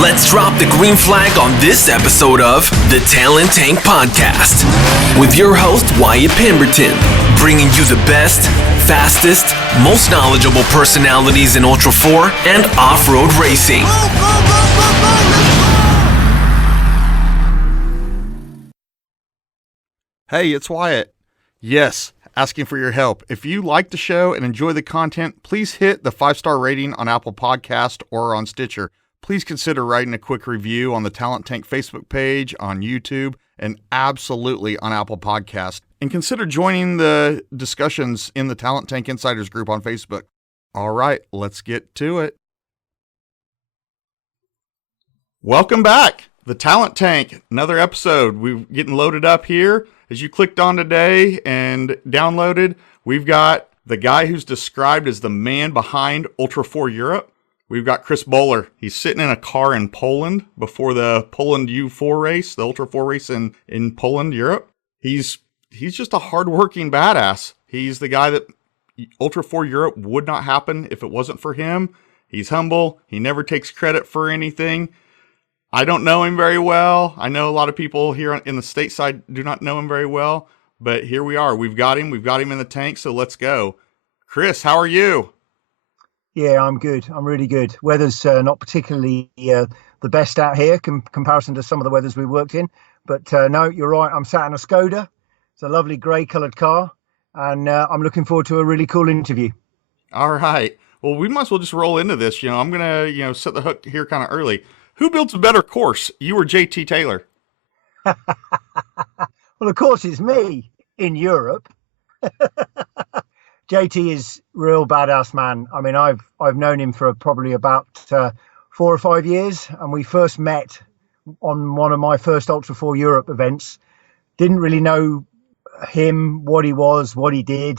Let's drop the green flag on this episode of the Talent Tank Podcast with your host, Wyatt Pemberton, bringing you the best, fastest, most knowledgeable personalities in ULTRA4 and off-road racing. Hey, it's Wyatt. Yes, asking for your help. If you like the show and enjoy the content, please hit the 5-star rating on Apple Podcast or on Stitcher. Please consider writing a quick review on the Talent Tank Facebook page, on YouTube, and absolutely on Apple Podcast. And consider joining the discussions in the Talent Tank Insiders group on Facebook. All right, let's get to it. Welcome back. The Talent Tank, another episode. We're getting loaded up here. As you clicked on today and downloaded, we've got the guy who's described as the man behind ULTRA4 Europe. We've got Chris Bowler. He's sitting in a car in Poland before the Poland U4 race, the ULTRA4 race in Poland, Europe. He's just a hardworking badass. He's the guy that ULTRA4 Europe would not happen if it wasn't for him. He's humble. He never takes credit for anything. I don't know him very well. I know a lot of people here in the stateside do not know him very well, but here we are. We've got him in the tank, so let's go. Chris, how are you? Yeah, I'm good. I'm really good. Weather's not particularly the best out here comparison to some of the weathers we worked in. But no, you're right. I'm sat in a Skoda. It's a lovely grey coloured car. And I'm looking forward to a really cool interview. All right. Well, we might as well just roll into this. I'm going to, set the hook here kind of early. Who builds a better course, you or JT Taylor? Well, of course, it's me in Europe. JT is real badass, man. I mean, I've known him for probably about 4 or 5 years, and we first met on one of my first ULTRA4 Europe events. Didn't really know him, what he was, what he did.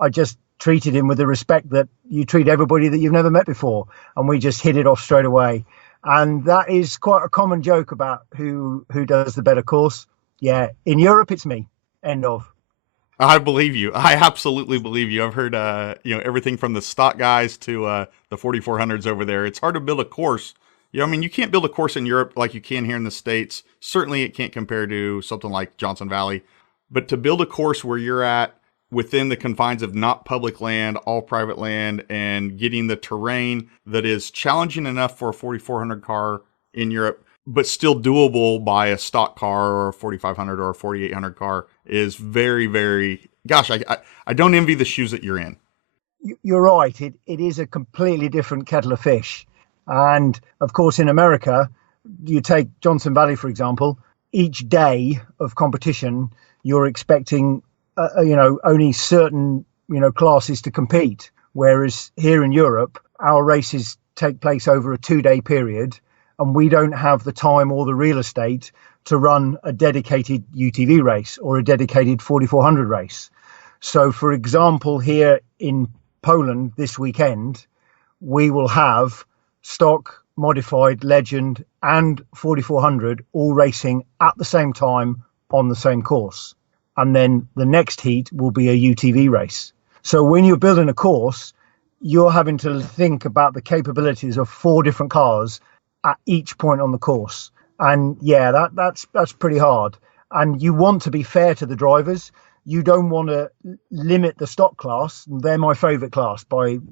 I just treated him with the respect that you treat everybody that you've never met before, and we just hit it off straight away. And that is quite a common joke about who does the better course. Yeah, in Europe, it's me. End of. I believe you. I absolutely believe you. I've heard, everything from the stock guys to the 4400s over there. It's hard to build a course. You can't build a course in Europe like you can here in the States. Certainly it can't compare to something like Johnson Valley. But to build a course where you're at within the confines of not public land, all private land, and getting the terrain that is challenging enough for a 4400 car in Europe, but still doable by a stock car or a 4500 or a 4800 car is very, very, gosh, I don't envy the shoes that you're in. You're right. It is a completely different kettle of fish. And of course, in America, you take Johnson Valley, for example, each day of competition, you're expecting, only certain, classes to compete. Whereas here in Europe, our races take place over a 2-day period, and we don't have the time or the real estate to run a dedicated UTV race or a dedicated 4400 race. So, for example, here in Poland this weekend, we will have stock, modified, legend, and 4400 all racing at the same time on the same course. And then the next heat will be a UTV race. So when you're building a course, you're having to think about the capabilities of 4 different cars at each point on the course. And yeah, that's pretty hard. And you want to be fair to the drivers. You don't want to limit the stock class. They're my favorite class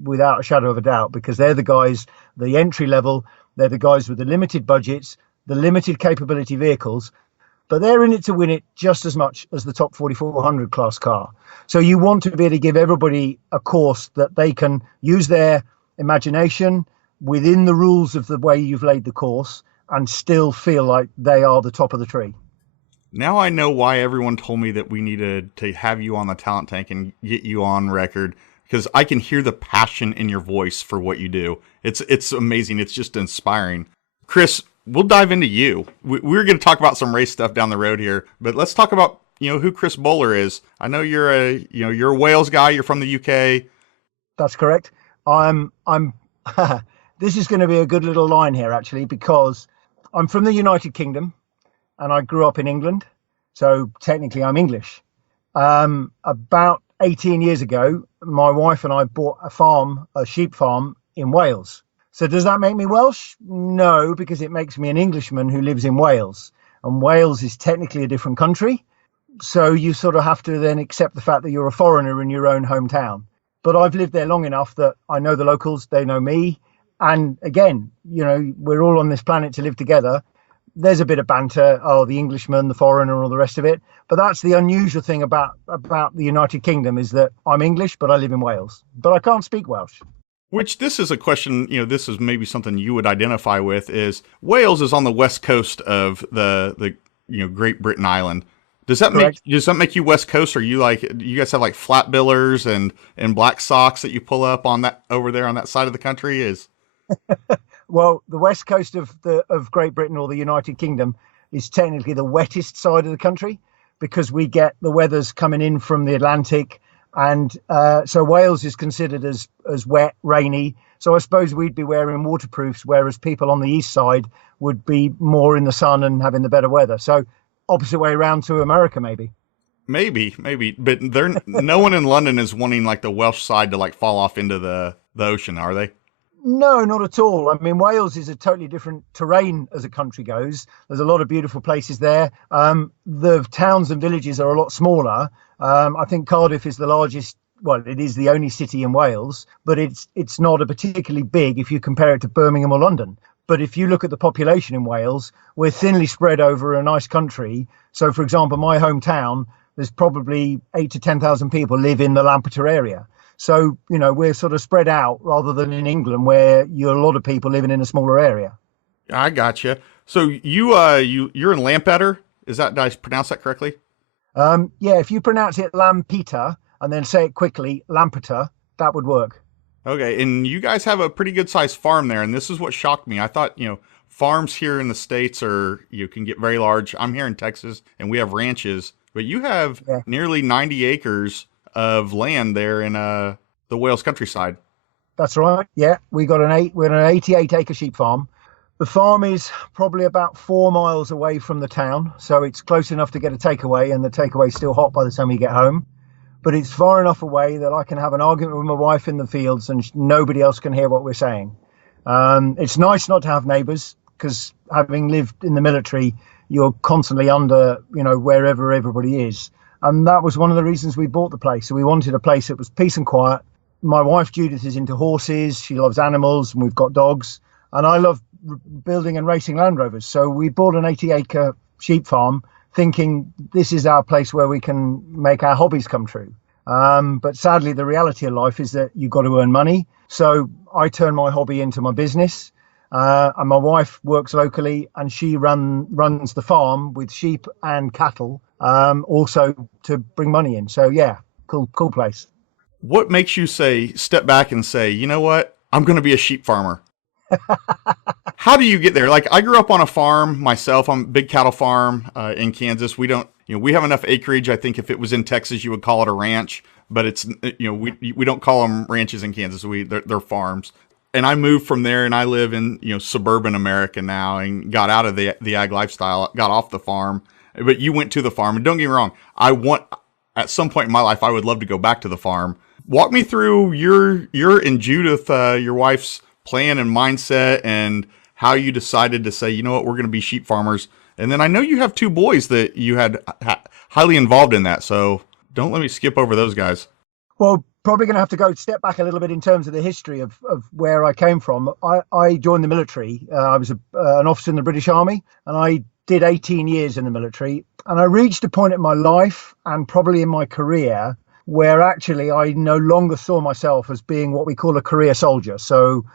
without a shadow of a doubt, because they're the guys, the entry level, they're the guys with the limited budgets, the limited capability vehicles, but they're in it to win it just as much as the top 4400 class car. So you want to be able to give everybody a course that they can use their imagination within the rules of the way you've laid the course and still feel like they are the top of the tree. Now I know why everyone told me that we needed to have you on the Talent Tank and get you on record, because I can hear the passion in your voice for what you do. It's amazing. It's just inspiring. Chris, we'll dive into you. We're going to talk about some race stuff down the road here, but let's talk about, who Chris Bowler is. I know you're a Wales guy. You're from the UK. That's correct. I'm this is going to be a good little line here, actually, because I'm from the United Kingdom and I grew up in England. So technically I'm English. About 18 years ago, my wife and I bought a sheep farm in Wales. So does that make me Welsh? No, because it makes me an Englishman who lives in Wales. And Wales is technically a different country. So you sort of have to then accept the fact that you're a foreigner in your own hometown. But I've lived there long enough that I know the locals, they know me. And again, we're all on this planet to live together. There's a bit of banter, the Englishman, the foreigner, all the rest of it. But that's the unusual thing about the United Kingdom, is that I'm English, but I live in Wales. But I can't speak Welsh. Which, this is a question, this is maybe something you would identify with, is Wales is on the west coast of the Great Britain Island. Does that make you West Coast? Or you guys have like flat billers and black socks that you pull up on that over there on that side of the country? Is Well, the west coast of Great Britain, or the United Kingdom, is technically the wettest side of the country, because we get the weathers coming in from the Atlantic, and so Wales is considered as wet, rainy. So I suppose we'd be wearing waterproofs, whereas people on the east side would be more in the sun and having the better weather. So opposite way around to America, maybe. Maybe, but no one in London is wanting like the Welsh side to like fall off into the ocean, are they? No, not at all. I mean, Wales is a totally different terrain as a country goes. There's a lot of beautiful places there. The towns and villages are a lot smaller. I think Cardiff is the largest. Well, it is the only city in Wales, but it's not a particularly big if you compare it to Birmingham or London. But if you look at the population in Wales, we're thinly spread over a nice country. So, for example, my hometown, there's probably 8,000 to 10,000 people live in the Lampeter area. So, we're sort of spread out rather than in England, where you're a lot of people living in a smaller area. I gotcha. So you're in Lampeter. Did I pronounce that correctly? Yeah, if you pronounce it Lampeter and then say it quickly, Lampeter, that would work. Okay, and you guys have a pretty good sized farm there, and this is what shocked me. I thought, farms here in the States can get very large. I'm here in Texas, and we have ranches, but you have nearly 90 acres of land there in the Wales countryside. That's right. Yeah, we're an 88-acre sheep farm. The farm is probably about 4 miles away from the town, so it's close enough to get a takeaway, and the takeaway's still hot by the time you get home. But it's far enough away that I can have an argument with my wife in the fields and nobody else can hear what we're saying. It's nice not to have neighbours, because having lived in the military, you're constantly under, wherever everybody is. And that was one of the reasons we bought the place. So we wanted a place that was peace and quiet. My wife, Judith, is into horses. She loves animals, and we've got dogs. And I love building and racing Land Rovers. So we bought an 80-acre sheep farm, thinking this is our place where we can make our hobbies come true. But sadly, the reality of life is that you've got to earn money. So I turn my hobby into my business. And my wife works locally, and she runs the farm with sheep and cattle, also to bring money in. So yeah, cool place. What makes you step back and say, you know what, I'm going to be a sheep farmer? How do you get there? Like, I grew up on a farm myself. I'm a big cattle farm in Kansas. We don't, we have enough acreage. I think if it was in Texas, you would call it a ranch, but it's, we don't call them ranches in Kansas. They're farms. And I moved from there, and I live in, suburban America now, and got out of the ag lifestyle, got off the farm. But you went to the farm, and don't get me wrong, at some point in my life, I would love to go back to the farm. Walk me through your and Judith, your wife's plan and mindset, and how you decided to say, you know what, we're going to be sheep farmers. And then I know you have 2 boys that you had highly involved in that. So don't let me skip over those guys. Well, probably going to have to step back a little bit in terms of the history of where I came from. I joined the military. I was an officer in the British Army, and I did 18 years in the military. And I reached a point in my life, and probably in my career, where actually I no longer saw myself as being what we call a career soldier. So,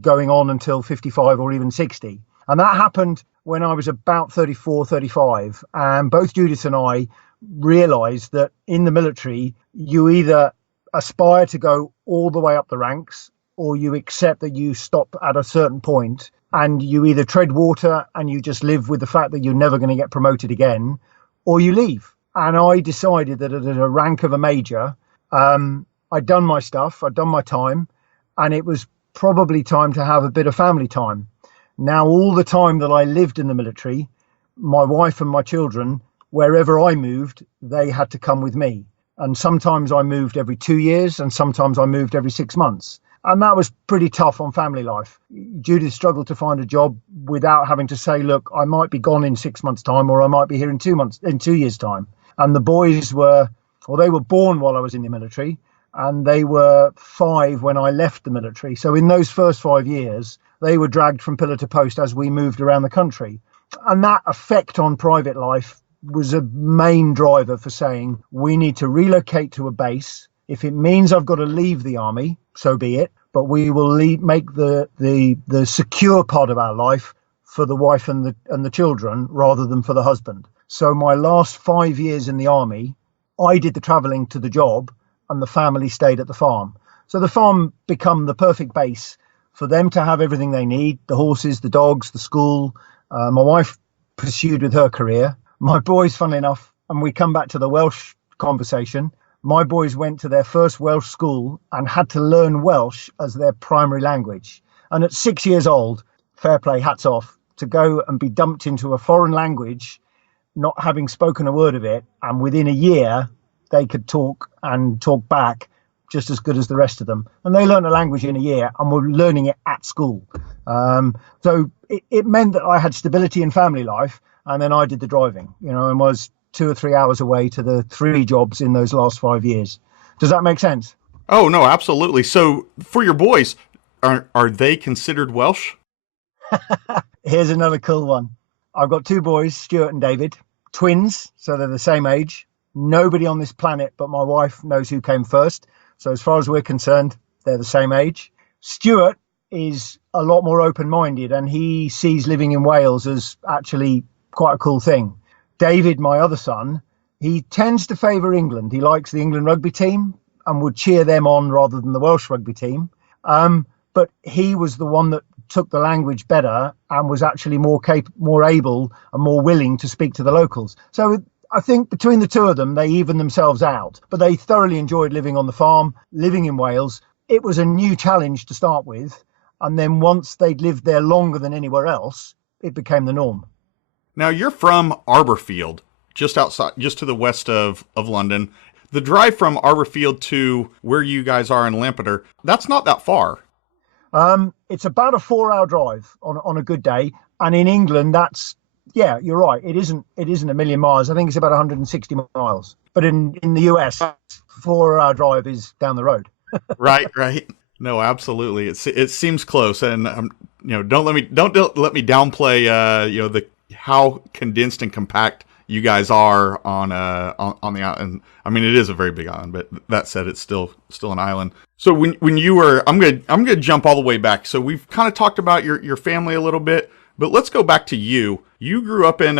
going on until 55 or even 60. And that happened when I was about 34, 35. And both Judith and I realized that in the military, you either aspire to go all the way up the ranks, or you accept that you stop at a certain point, and you either tread water and you just live with the fact that you're never going to get promoted again, or you leave. And I decided that at a rank of a major, I'd done my stuff, I'd done my time, and it was probably time to have a bit of family time. Now, all the time that I lived in the military, my wife and my children, wherever I moved, they had to come with me. And sometimes I moved every 2 years, and sometimes I moved every 6 months. And that was pretty tough on family life. Judith struggled to find a job without having to say, look, I might be gone in 6 months' time, or I might be here in 2 years' time. And the boys they were born while I was in the military, and they were 5 when I left the military. So in those first 5 years, they were dragged from pillar to post as we moved around the country. And that effect on private life was a main driver for saying we need to relocate to a base. If it means I've got to leave the army, so be it. But we will make the secure part of our life for the wife and the children rather than for the husband. So my last 5 years in the army, I did the travelling to the job and the family stayed at the farm. So the farm became the perfect base for them to have everything they need, the horses, the dogs, the school. My wife pursued with her career. My boys, funnily enough, and we come back to the Welsh conversation, my boys went to their first Welsh school and had to learn Welsh as their primary language. And at 6 years old, fair play, hats off, to go and be dumped into a foreign language, not having spoken a word of it, and within a year, they could talk and talk back just as good as the rest of them. And they learned a language in a year and were learning it at school. So it meant that I had stability in family life, and then I did the driving, and was 2 or 3 hours away to the 3 jobs in those last 5 years. Does that make sense? Oh, no, absolutely. So for your boys, are they considered Welsh? Here's another cool one. I've got 2 boys, Stuart and David, twins, so they're the same age. Nobody on this planet but my wife knows who came first. So as far as we're concerned, they're the same age. Stuart is a lot more open-minded, and he sees living in Wales as actually quite a cool thing. David, my other son, he tends to favour England. He likes the England rugby team and would cheer them on rather than the Welsh rugby team. But he was the one that took the language better and was actually more able and more willing to speak to the locals. So I think between the 2 of them, they even themselves out. But they thoroughly enjoyed living on the farm, living in Wales. It was a new challenge to start with. And then once they'd lived there longer than anywhere else, it became the norm. Now, you're from Arborfield, just to the west of London. The drive from Arborfield to where you guys are in Lampeter, that's not that far. It's about a 4-hour drive on a good day. And in England, yeah, you're right. It isn't a million miles. I think it's about 160 miles. But in the US, 4-hour drive is down the road. Right. No, absolutely. It seems close, and don't let me downplay how condensed and compact you guys are on the island. I mean, it is a very big island, but that said, it's still an island. So when you were, I'm gonna jump all the way back. So we've kind of talked about your family a little bit, but let's go back to you. You grew up in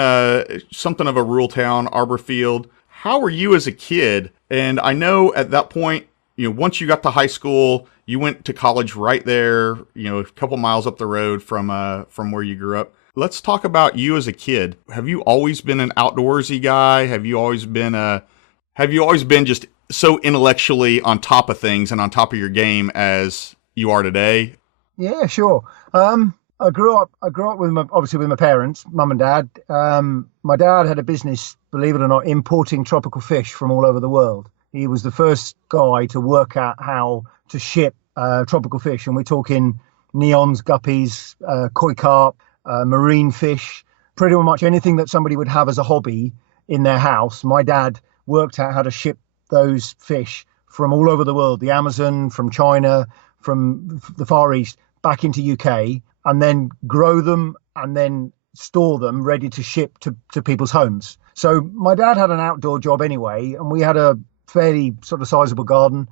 something of a rural town, Arborfield. How were you as a kid? And I know at that point, once you got to high school, you went to college right there, a couple miles up the road from where you grew up. Let's talk about you as a kid. Have you always been an outdoorsy guy? Have you always been just so intellectually on top of things and on top of your game as you are today? Yeah, sure. I grew up with my parents, mum and dad. My dad had a business, believe it or not, importing tropical fish from all over the world. He was the first guy to work out how to ship tropical fish, and we're talking neons, guppies, koi carp, marine fish, pretty much anything that somebody would have as a hobby in their house. My dad worked out how to ship those fish from all over the world, the Amazon, from China, from the Far East, back into UK, and then grow them and then store them ready to ship to people's homes. So my dad had an outdoor job anyway, and we had a fairly sort of sizable garden.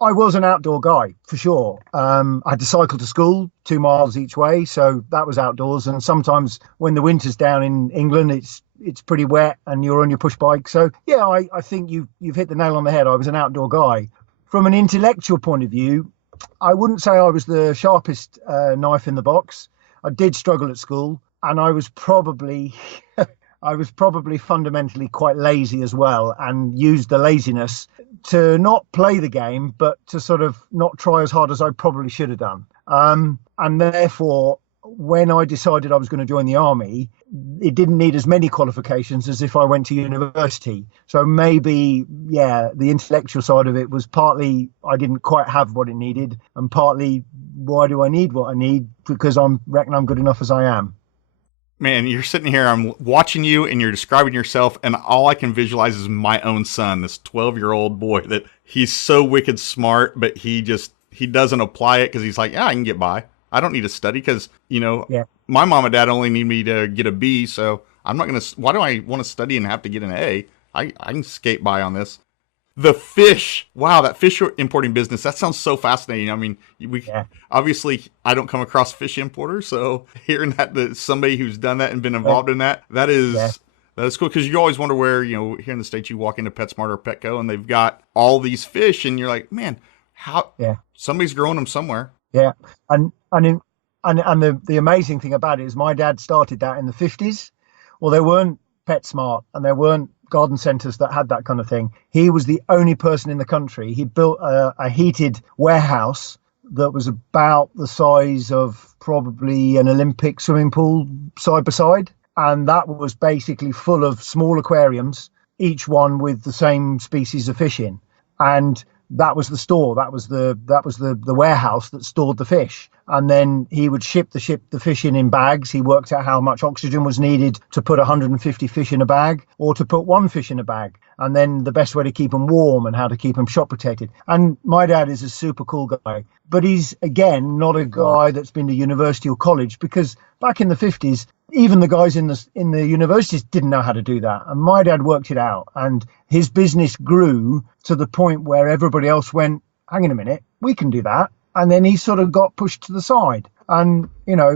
I was an outdoor guy for sure. I had to cycle to school 2 miles each way, so that was outdoors. And sometimes when the winter's down in England, it's pretty wet and you're on your push bike. So yeah, I think you've hit the nail on the head. I was an outdoor guy. From an intellectual point of view, I wouldn't say I was the sharpest knife in the box. I did struggle at school, and I was probably fundamentally quite lazy as well, and used the laziness to not play the game, but to sort of not try as hard as I probably should have done. And therefore, when I decided I was going to join the army, it didn't need as many qualifications as if I went to university. So maybe, yeah, the intellectual side of it was partly I didn't quite have what it needed, and partly why do I need what I need? Because I reckon I'm good enough as I am. Man, you're sitting here, I'm watching you and you're describing yourself, and all I can visualize is my own son, this 12-year-old boy that he's so wicked smart, but he doesn't apply it because he's like, yeah, I can get by. I don't need to study because, my mom and dad only need me to get a B, so I'm not going to, why do I want to study and have to get an A? I can skate by on this. The fish, wow, that fish importing business, that sounds so fascinating. I mean, obviously, I don't come across fish importers, so hearing that somebody who's done that and been involved in that is cool, because you always wonder where, here in the States, you walk into PetSmart or Petco, and they've got all these fish, and you're like, man, how somebody's growing them somewhere. Yeah, and the amazing thing about it is my dad started that in the 50s. Well, there weren't PetSmart and there weren't garden centres that had that kind of thing. He was the only person in the country. He built a heated warehouse that was about the size of probably an Olympic swimming pool side by side, and that was basically full of small aquariums, each one with the same species of fish in. And that was the store. That was the warehouse that stored the fish. And then he would ship the fish in bags. He worked out how much oxygen was needed to put 150 fish in a bag or to put one fish in a bag. And then the best way to keep them warm and how to keep them shot protected. And my dad is a super cool guy, but he's, again, not a guy that's been to university or college, because back in the 50s, even the guys in the universities didn't know how to do that. And my dad worked it out, and his business grew to the point where everybody else went, hang on a minute, we can do that. And then he sort of got pushed to the side, and,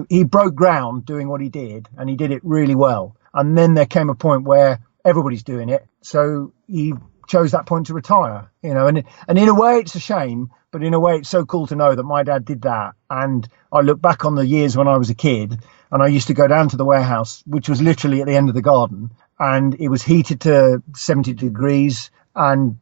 he broke ground doing what he did, and he did it really well. And then there came a point where everybody's doing it. So he chose that point to retire, and in a way it's a shame, but in a way it's so cool to know that my dad did that. And I look back on the years when I was a kid, and I used to go down to the warehouse, which was literally at the end of the garden, and it was heated to 70 degrees. And,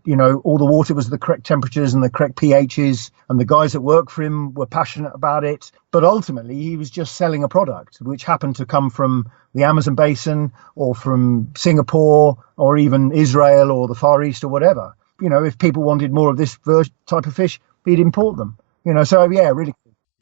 all the water was the correct temperatures and the correct pHs. And the guys that worked for him were passionate about it. But ultimately, he was just selling a product, which happened to come from the Amazon basin or from Singapore or even Israel or the Far East or whatever. If people wanted more of this type of fish, he'd import them. So, yeah, really.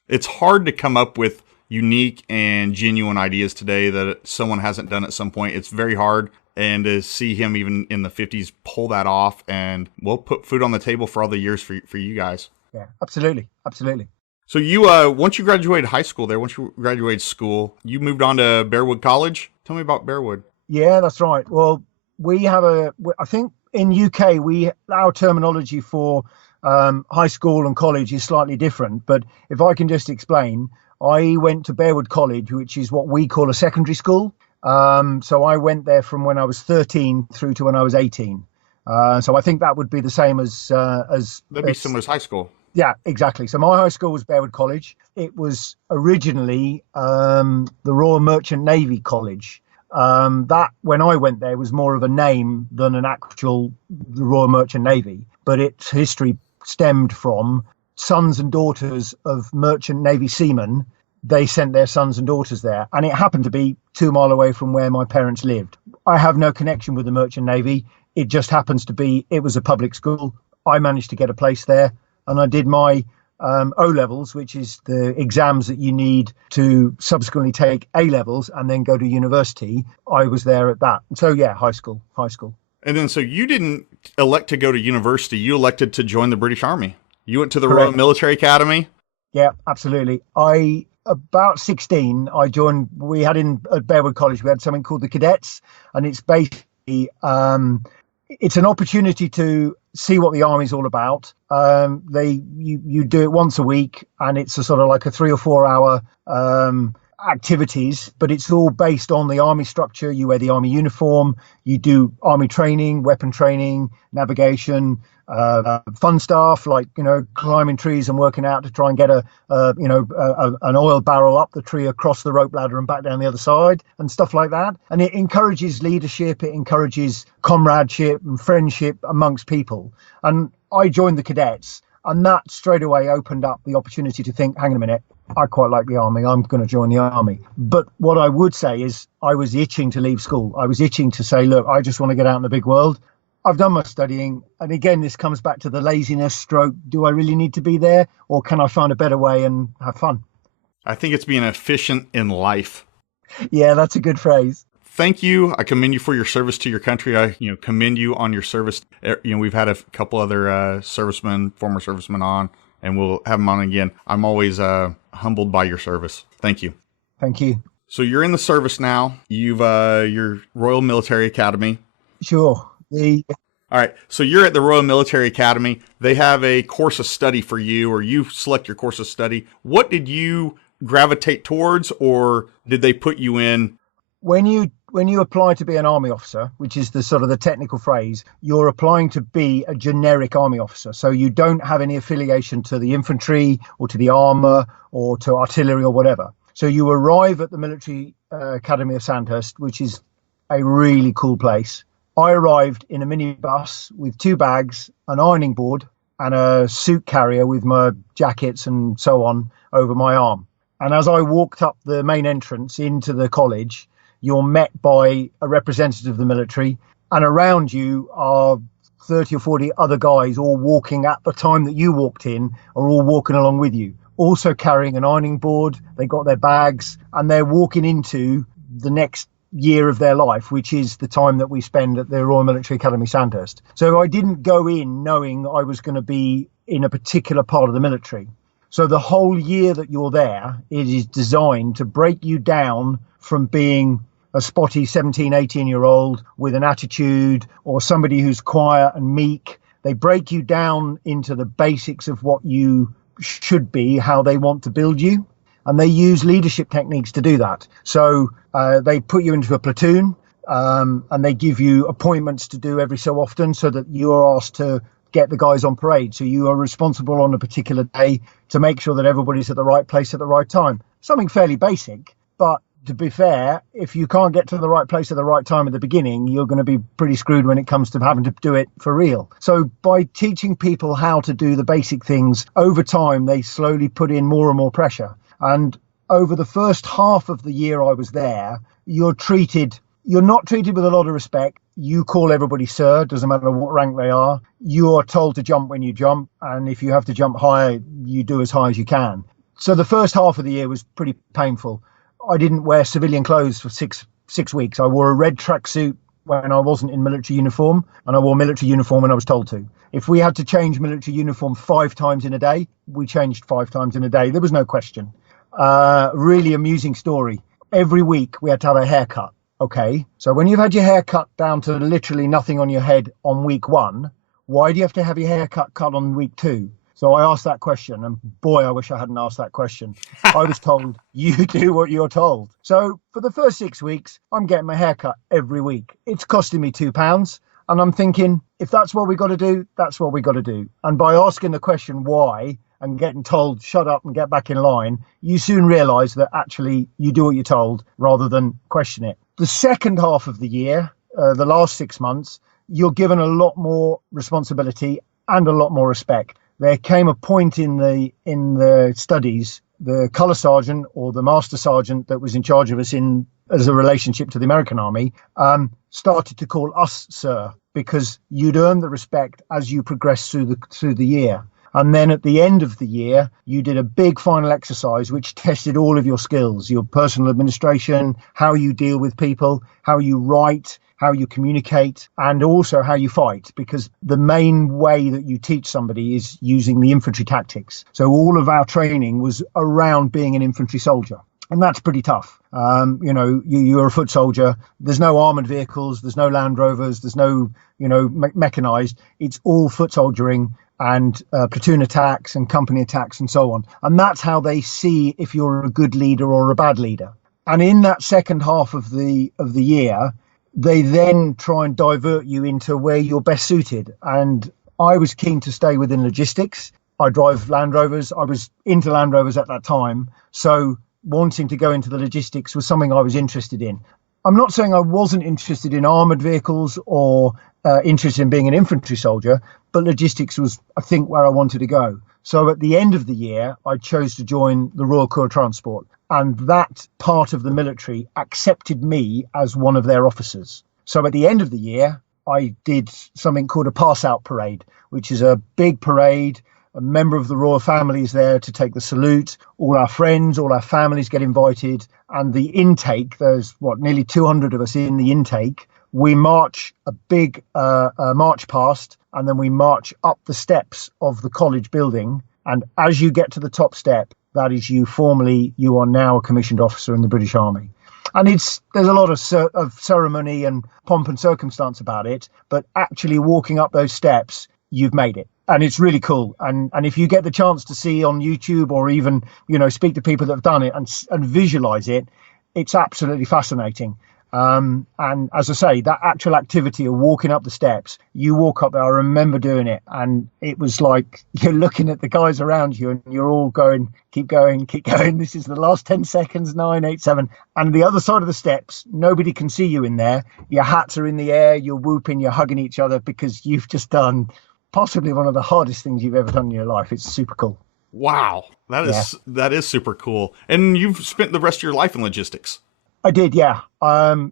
It's hard to come up with unique and genuine ideas today that someone hasn't done at some point. It's very hard. And to see him even in the 50s pull that off, and we'll put food on the table for all the years for you guys. Yeah, absolutely. Absolutely. So you, once you graduated high school there, once you graduated school, you moved on to Bearwood College. Tell me about Bearwood. Yeah, that's right. Well, we have I think in UK, our terminology for high school and college is slightly different. But if I can just explain, I went to Bearwood College, which is what we call a secondary school. So I went there from when I was 13 through to when I was 18. So I think that would be the same as that'd be similar as high school. Yeah, exactly. So my high school was Bearwood College. It was originally the Royal Merchant Navy College. That, when I went there, was more of a name than an actual Royal Merchant Navy. But its history stemmed from sons and daughters of Merchant Navy seamen. They sent their sons and daughters there, and it happened to be 2 miles away from where my parents lived. I have no connection with the Merchant Navy. It just happens to be, it was a public school. I managed to get a place there, and I did my O-levels, which is the exams that you need to subsequently take A-levels and then go to university. I was there at that. So yeah, high school. And then, so you didn't elect to go to university. You elected to join the British Army. You went to the Correct. Royal Military Academy. Yeah, absolutely. About 16, I joined, at Bearwood College, we had something called the Cadets, and it's basically, it's an opportunity to see what the Army's all about. You do it once a week, and it's a sort of like a 3 or 4 hour activities, but it's all based on the Army structure. You wear the Army uniform, you do Army training, weapon training, navigation, fun stuff like, climbing trees and working out to try and get an oil barrel up the tree across the rope ladder and back down the other side and stuff like that. And it encourages leadership, it encourages comradeship and friendship amongst people. And I joined the cadets, and that straight away opened up the opportunity to think, hang on a minute, I quite like the army. I'm going to join the army. But what I would say is I was itching to leave school. I was itching to say, look, I just want to get out in the big world. I've done my studying. And again, this comes back to the laziness stroke. Do I really need to be there, or can I find a better way and have fun? I think it's being efficient in life. Yeah, that's a good phrase. Thank you. I commend you for your service to your country. I commend you on your service. We've had a couple other former servicemen on, and we'll have them on again. I'm always humbled by your service. Thank you. Thank you. So you're in the service now. You've your Royal Military Academy. Sure. All right. So you're at the Royal Military Academy. They have a course of study for you, or you select your course of study. What did you gravitate towards, or did they put you in? When you apply to be an army officer, which is the sort of the technical phrase, you're applying to be a generic army officer. So you don't have any affiliation to the infantry or to the armour or to artillery or whatever. So you arrive at the Military Academy of Sandhurst, which is a really cool place. I arrived in a minibus with 2 bags, an ironing board, and a suit carrier with my jackets and so on over my arm. And as I walked up the main entrance into the college, you're met by a representative of the military, and around you are 30 or 40 other guys all walking at the time that you walked in, are all walking along with you, also carrying an ironing board. They got their bags, and they're walking into the next year of their life, which is the time that we spend at the Royal Military Academy Sandhurst. So I didn't go in knowing I was going to be in a particular part of the military. So the whole year that you're there, it is designed to break you down from being a spotty 17, 18-year-old with an attitude, or somebody who's quiet and meek. They break you down into the basics of what you should be, how they want to build you. And they use leadership techniques to do that. So they put you into a platoon, and they give you appointments to do every so often, so that you are asked to get the guys on parade. So you are responsible on a particular day to make sure that everybody's at the right place at the right time. Something fairly basic, but to be fair, if you can't get to the right place at the right time at the beginning, you're going to be pretty screwed when it comes to having to do it for real. So by teaching people how to do the basic things, over time, they slowly put in more and more pressure. And over the first half of the year I was there, you're not treated with a lot of respect. You call everybody sir, doesn't matter what rank they are. You are told to jump when you jump. And if you have to jump higher, you do as high as you can. So the first half of the year was pretty painful. I didn't wear civilian clothes for six weeks. I wore a red tracksuit when I wasn't in military uniform, and I wore military uniform when I was told to. If we had to change military uniform 5 times in a day, we changed 5 times in a day. There was no question. Really amusing story. Every week we had to have a haircut. Okay, so when you've had your hair cut down to literally nothing on your head on week 1, why do you have to have your hair cut on week 2? So I asked that question, and boy, I wish I hadn't asked that question. I was told, you do what you're told. So for the first 6 weeks, I'm getting my hair cut every week. It's costing me £2. And I'm thinking, if that's what we got to do, that's what we got to do. And by asking the question why and getting told, shut up and get back in line, you soon realise that actually you do what you're told rather than question it. The second half of the year, the last 6 months, you're given a lot more responsibility and a lot more respect. There came a point in the studies, the colour sergeant or the master sergeant that was in charge of us as a relationship to the American Army, started to call us sir, because you'd earn the respect as you progress through the year. And then at the end of the year, you did a big final exercise which tested all of your skills, your personal administration, how you deal with people, how you write, how you communicate, and also how you fight, because the main way that you teach somebody is using the infantry tactics. So all of our training was around being an infantry soldier. And that's pretty tough. You're a foot soldier. There's no armoured vehicles. There's no Land Rovers. There's no, mechanised. It's all foot soldiering and platoon attacks and company attacks and so on. And that's how they see if you're a good leader or a bad leader. And in that second half of the year, they then try and divert you into where you're best suited. And I was keen to stay within logistics. I drive Land Rovers. I was into Land Rovers at that time. So wanting to go into the logistics was something I was interested in. I'm not saying I wasn't interested in armoured vehicles or interested in being an infantry soldier, but logistics was, I think, where I wanted to go. So at the end of the year, I chose to join the Royal Corps of Transport, and that part of the military accepted me as one of their officers. So at the end of the year, I did something called a pass-out parade, which is a big parade. A member of the royal family is there to take the salute. All our friends, all our families get invited. And the intake, there's nearly 200 of us in the intake. We march a big march past, and then we march up the steps of the college building. And as you get to the top step, that is you are now a commissioned officer in the British Army. And there's a lot of ceremony and pomp and circumstance about it, but actually walking up those steps, you've made it. And it's really cool. And if you get the chance to see on YouTube or even, speak to people that have done it and visualize it, it's absolutely fascinating. And as I say, that actual activity of walking up the steps, you walk up there, I remember doing it. And it was like you're looking at the guys around you and you're all going, keep going, keep going. This is the last 10 seconds, 9, 8, 7. And the other side of the steps, nobody can see you in there. Your hats are in the air, you're whooping, you're hugging each other because you've just done possibly one of the hardest things you've ever done in your life. It's super cool. Wow. That is super cool. And you've spent the rest of your life in logistics. I did, yeah.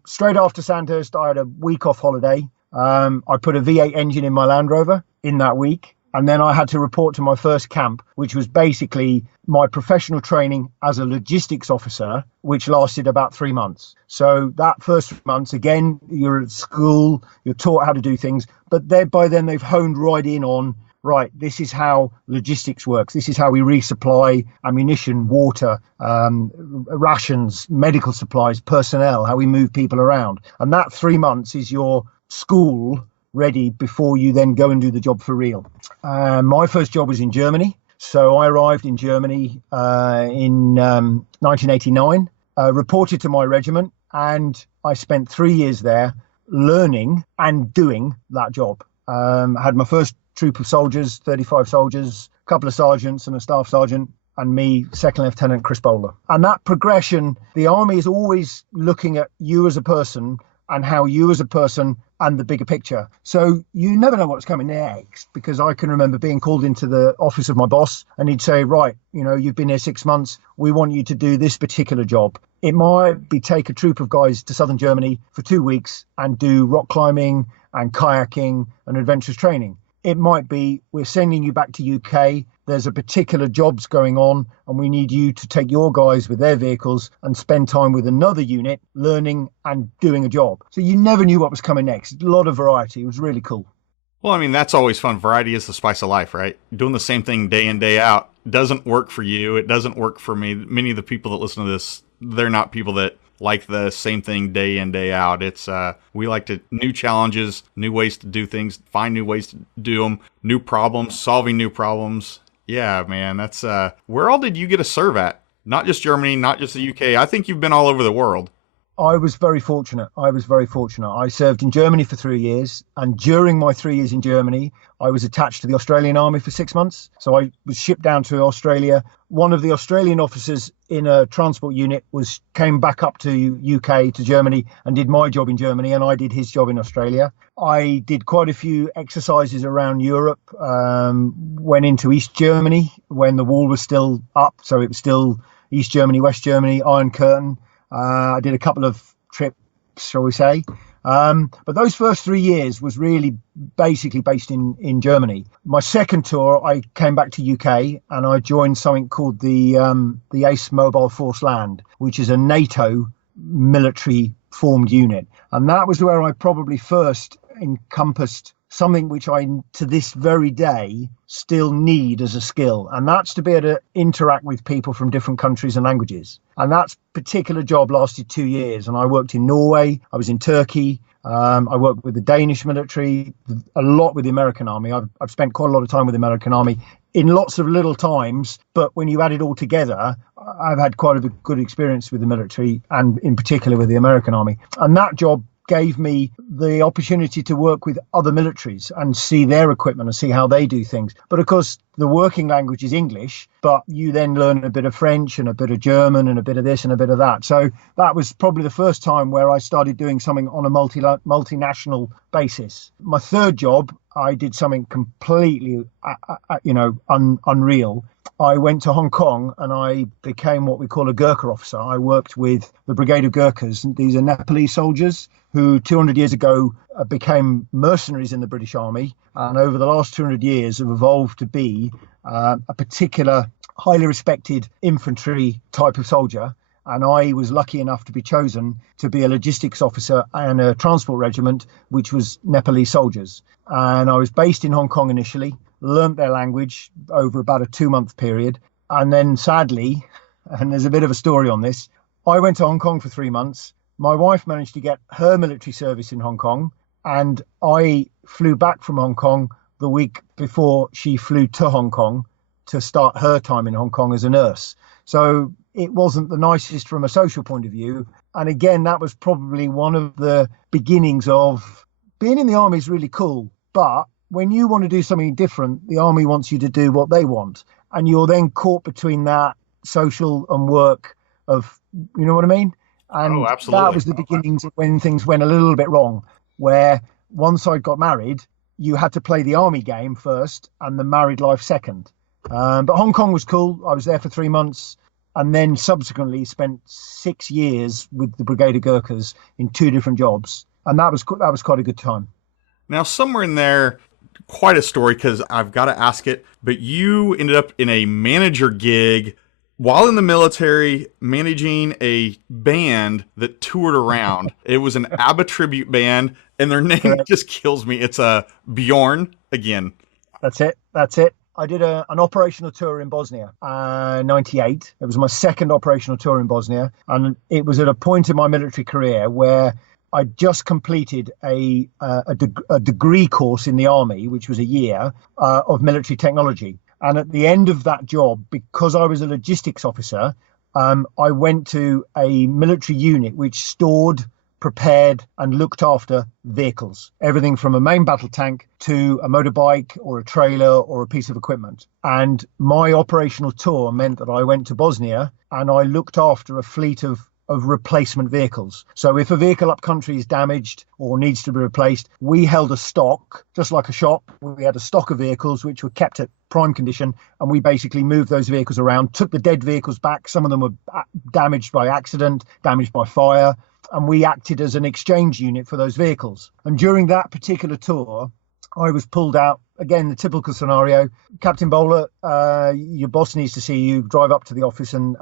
Straight after Sandhurst, I had a week off holiday. I put a V8 engine in my Land Rover in that week. And then I had to report to my first camp, which was basically my professional training as a logistics officer, which lasted about 3 months. So that first 3 months, again, you're at school, you're taught how to do things. But by then they've honed right in on, right, this is how logistics works. This is how we resupply ammunition, water, rations, medical supplies, personnel, how we move people around. And that 3 months is your school ready before you then go and do the job for real. My first job was in Germany. So I arrived in Germany in 1989, reported to my regiment, and I spent 3 years there learning and doing that job. Had my first troop of soldiers, 35 soldiers, a couple of sergeants and a staff sergeant, and me, Second Lieutenant Chris Bowler. And that progression, the Army is always looking at you as a person and how you as a person and the bigger picture. So you never know what's coming next, because I can remember being called into the office of my boss and he'd say, right, you've been here 6 months. We want you to do this particular job. It might be take a troop of guys to southern Germany for 2 weeks and do rock climbing and kayaking and adventurous training. It might be we're sending you back to UK. There's a particular jobs going on and we need you to take your guys with their vehicles and spend time with another unit learning and doing a job. So you never knew what was coming next. A lot of variety. It was really cool. Well, I mean, that's always fun. Variety is the spice of life, right? Doing the same thing day in, day out doesn't work for you. It doesn't work for me. Many of the people that listen to this, they're not people that like the same thing day in, day out. It's we like new challenges, new ways to do things, find new ways to do them, new problems, solving new problems. Yeah, man, that's where all did you get to serve at? Not just Germany, not just the UK. I think you've been all over the world. I was very fortunate. I served in Germany for 3 years. And during my 3 years in Germany, I was attached to the Australian Army for 6 months. So I was shipped down to Australia. One of the Australian officers in a transport unit came back up to UK, to Germany, and did my job in Germany. And I did his job in Australia. I did quite a few exercises around Europe, went into East Germany when the wall was still up. So it was still East Germany, West Germany, Iron Curtain. I did a couple of trips, shall we say. But those first 3 years was really basically based in Germany. My second tour, I came back to UK and I joined something called the ACE Mobile Force Land, which is a NATO military formed unit. And that was where I probably first encompassed something which I, to this very day, still need as a skill. And that's to be able to interact with people from different countries and languages. And that particular job lasted 2 years. And I worked in Norway, I was in Turkey, I worked with the Danish military, a lot with the American Army. I've spent quite a lot of time with the American Army in lots of little times. But when you add it all together, I've had quite a good experience with the military and in particular with the American Army. And that job gave me the opportunity to work with other militaries and see their equipment and see how they do things. But of course, the working language is English, but you then learn a bit of French and a bit of German and a bit of this and a bit of that. So that was probably the first time where I started doing something on a multinational basis. My third job, I did something completely, unreal. I went to Hong Kong and I became what we call a Gurkha officer. I worked with the Brigade of Gurkhas. These are Nepalese soldiers who 200 years ago became mercenaries in the British Army, and over the last 200 years have evolved to be a particular highly respected infantry type of soldier. And I was lucky enough to be chosen to be a logistics officer and a transport regiment, which was Nepalese soldiers. And I was based in Hong Kong initially, learnt their language over about a 2-month period. And then sadly, and there's a bit of a story on this, I went to Hong Kong for 3 months. My wife managed to get her military service in Hong Kong, and I flew back from Hong Kong the week before she flew to Hong Kong to start her time in Hong Kong as a nurse. So it wasn't the nicest from a social point of view. And again, that was probably one of the beginnings of being in the army is really cool. But when you want to do something different, the army wants you to do what they want. And you're then caught between that social and work of, you know what I mean? And absolutely. That was the beginnings of when things went a little bit wrong, where once I got married, you had to play the army game first and the married life second. But Hong Kong was cool. I was there for 3 months. And then subsequently spent 6 years with the Brigade of Gurkhas in 2 different jobs. And that was quite a good time. Now, somewhere in there, quite a story, because I've got to ask it, but you ended up in a manager gig while in the military, managing a band that toured around. It was an ABBA tribute band, and their name just kills me. It's Bjorn again. That's it. I did an operational tour in Bosnia, 98. It was my second operational tour in Bosnia. And it was at a point in my military career where I just completed a degree course in the army, which was a year of military technology. And at the end of that job, because I was a logistics officer, I went to a military unit which stored, prepared and looked after vehicles, everything from a main battle tank to a motorbike or a trailer or a piece of equipment. And my operational tour meant that I went to Bosnia and I looked after a fleet of replacement vehicles. So if a vehicle up country is damaged or needs to be replaced, we held a stock, just like a shop. We had a stock of vehicles which were kept at prime condition, and we basically moved those vehicles around, took the dead vehicles back. Some of them were damaged by accident, damaged by fire, and we acted as an exchange unit for those vehicles. And during that particular tour, I was pulled out, again, the typical scenario. Captain Bowler, your boss needs to see you. Drive up to the office and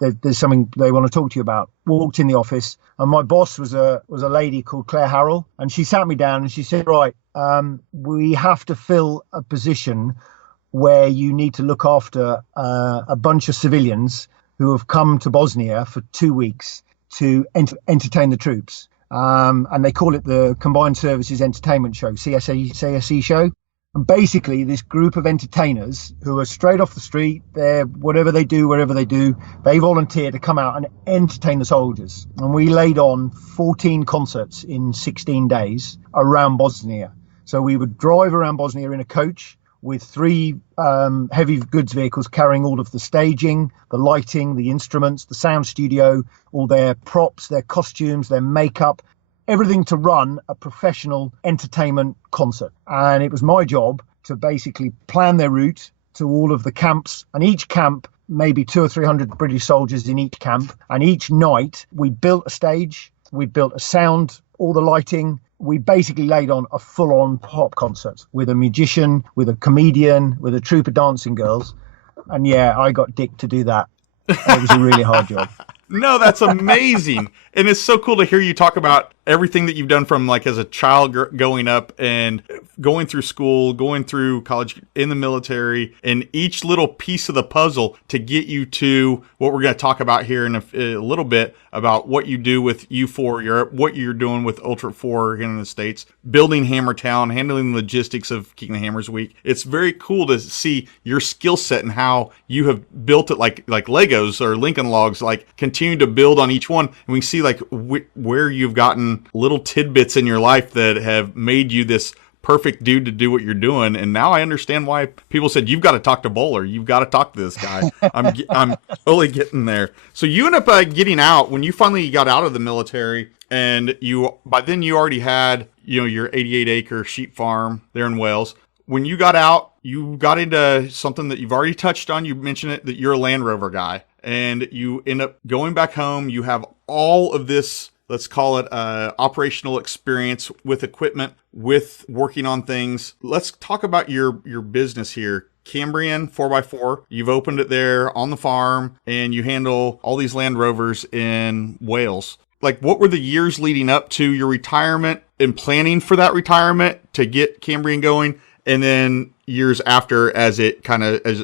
there's something they want to talk to you about. Walked in the office, and my boss was a lady called Claire Harrell, and she sat me down and she said, right, we have to fill a position where you need to look after a bunch of civilians who have come to Bosnia for 2 weeks to entertain the troops. And they call it the Combined Services Entertainment Show, CSE show. And basically this group of entertainers who are straight off the street, they're whatever they do, wherever they do, they volunteer to come out and entertain the soldiers. And we laid on 14 concerts in 16 days around Bosnia. So we would drive around Bosnia in a coach with 3 heavy goods vehicles carrying all of the staging, the lighting, the instruments, the sound studio, all their props, their costumes, their makeup, everything to run a professional entertainment concert. And it was my job to basically plan their route to all of the camps, and each camp, maybe 200 or 300 British soldiers in each camp. And each night we built a stage, we built a sound, all the lighting. We basically laid on a full-on pop concert with a magician, with a comedian, with a troupe of dancing girls. And yeah, I got Dick to do that. It was a really hard job. No, that's amazing. And it's so cool to hear you talk about everything that you've done from like as a child going up and going through school, going through college, in the military, and each little piece of the puzzle to get you to what we're going to talk about here in a little bit about what you do with U4 Europe, what you're doing with ULTRA4 here in the States, building Hammertown, handling the logistics of Keeping the Hammers Week. It's very cool to see your skill set and how you have built it like Legos or Lincoln Logs, like continue to build on each one. And we see like where you've gotten little tidbits in your life that have made you this perfect dude to do what you're doing. And now I understand why people said, you've got to talk to Bowler. You've got to talk to this guy. I'm totally getting there. So you end up getting out when you finally got out of the military, and by then you already had your 88-acre sheep farm there in Wales. When you got out, you got into something that you've already touched on. You mentioned it, that you're a Land Rover guy, and you end up going back home. You have all of this, let's call it operational experience with equipment, with working on things. Let's talk about your business here. Cambrian 4x4, you've opened it there on the farm, and you handle all these Land Rovers in Wales. Like, what were the years leading up to your retirement and planning for that retirement to get Cambrian going, and then years after as it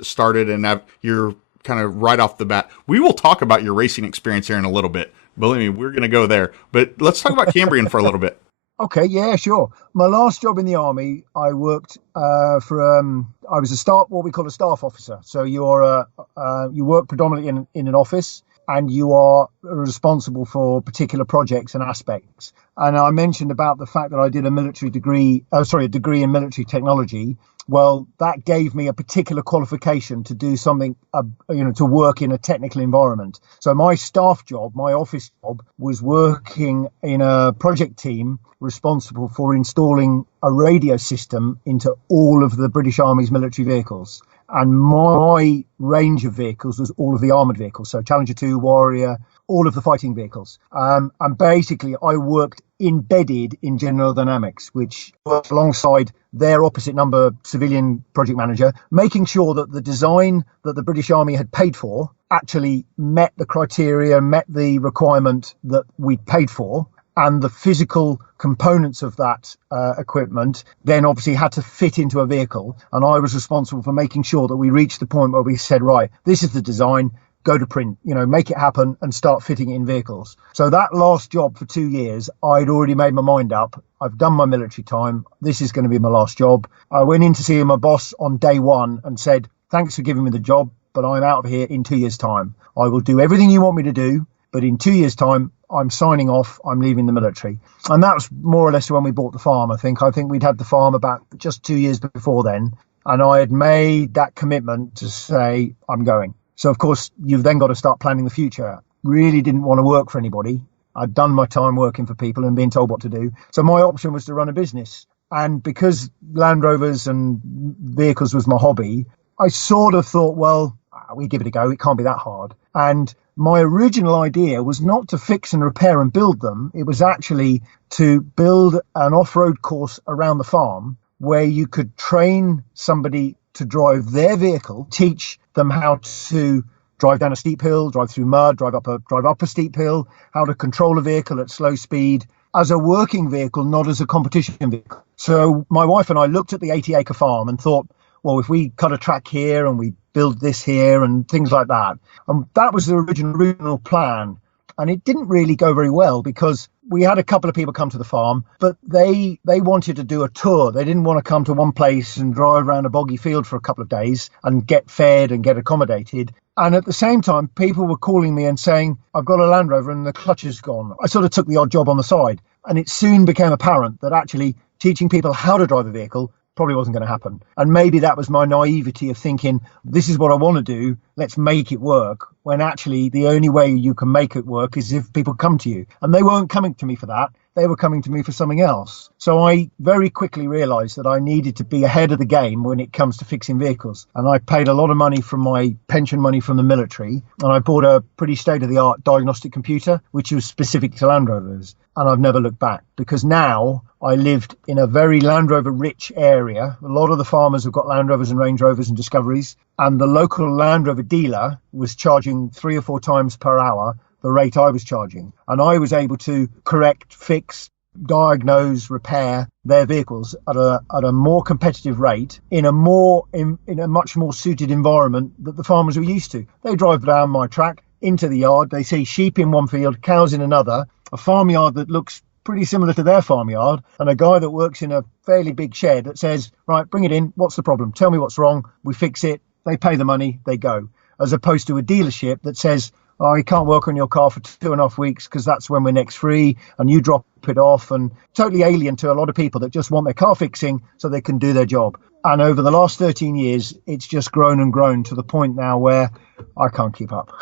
started and you're kind of right off the bat? We will talk about your racing experience here in a little bit. Believe me, we're going to go there. But let's talk about Cambrian for a little bit. Okay, yeah, sure. My last job in the Army, I worked I was what we call a staff officer. So you work predominantly in an office, and you are responsible for particular projects and aspects. And I mentioned about the fact that I did a degree in military technology. Well, that gave me a particular qualification to do something, to work in a technical environment. So my staff job, my office job, was working in a project team responsible for installing a radio system into all of the British Army's military vehicles. And my range of vehicles was all of the armoured vehicles. So Challenger 2, Warrior, all of the fighting vehicles. And basically, I worked embedded in General Dynamics, which worked alongside their opposite number civilian project manager, making sure that the design that the British Army had paid for actually met the criteria, met the requirement that we'd paid for. And the physical components of that equipment then obviously had to fit into a vehicle. And I was responsible for making sure that we reached the point where we said, right, this is the design, go to print, make it happen and start fitting it in vehicles. So that last job for 2 years, I'd already made my mind up. I've done my military time. This is going to be my last job. I went in to see my boss on day one and said, thanks for giving me the job, but I'm out of here in 2 years' time. I will do everything you want me to do, but in 2 years' time, I'm signing off, I'm leaving the military. And that was more or less when we bought the farm, I think. I think we'd had the farm about just 2 years before then. And I had made that commitment to say, I'm going. So, of course, you've then got to start planning the future. Really didn't want to work for anybody. I'd done my time working for people and being told what to do. So my option was to run a business. And because Land Rovers and vehicles was my hobby, I sort of thought, well, we give it a go. It can't be that hard. And my original idea was not to fix and repair and build them. It was actually to build an off-road course around the farm where you could train somebody to drive their vehicle, teach them how to drive down a steep hill, drive through mud, drive up a steep hill, how to control a vehicle at slow speed as a working vehicle, not as a competition vehicle. So my wife and I looked at the 80-acre farm and thought, well, if we cut a track here and we build this here and things like that. And that was the original plan. And it didn't really go very well because we had a couple of people come to the farm, but they wanted to do a tour. They didn't want to come to one place and drive around a boggy field for a couple of days and get fed and get accommodated. And at the same time, people were calling me and saying, I've got a Land Rover and the clutch is gone. I sort of took the odd job on the side. And it soon became apparent that actually teaching people how to drive a vehicle probably wasn't going to happen. And maybe that was my naivety of thinking, this is what I want to do, let's make it work, when actually the only way you can make it work is if people come to you. And they weren't coming to me for that. They were coming to me for something else. So I very quickly realized that I needed to be ahead of the game when it comes to fixing vehicles. And I paid a lot of money from my pension money from the military. And I bought a pretty state-of-the-art diagnostic computer, which was specific to Land Rovers. And I've never looked back, because now I lived in a very Land Rover rich area. A lot of the farmers have got Land Rovers and Range Rovers and Discoveries. And the local Land Rover dealer was charging 3 or 4 times per hour the rate I was charging. And I was able to correct, fix, diagnose, repair their vehicles at a more competitive rate in a much more suited environment that the farmers were used to. They drive down my track into the yard. They see sheep in one field, cows in another, a farmyard that looks pretty similar to their farmyard, and a guy that works in a fairly big shed that says, right, bring it in. What's the problem? Tell me what's wrong. We fix it. They pay the money. They go. As opposed to a dealership that says, oh, you can't work on your car for 2.5 weeks because that's when we're next free, and you drop it off, and totally alien to a lot of people that just want their car fixing so they can do their job. And over the last 13 years, it's just grown and grown to the point now where I can't keep up.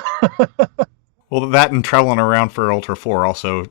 Well, that and traveling around for Ultra 4 also,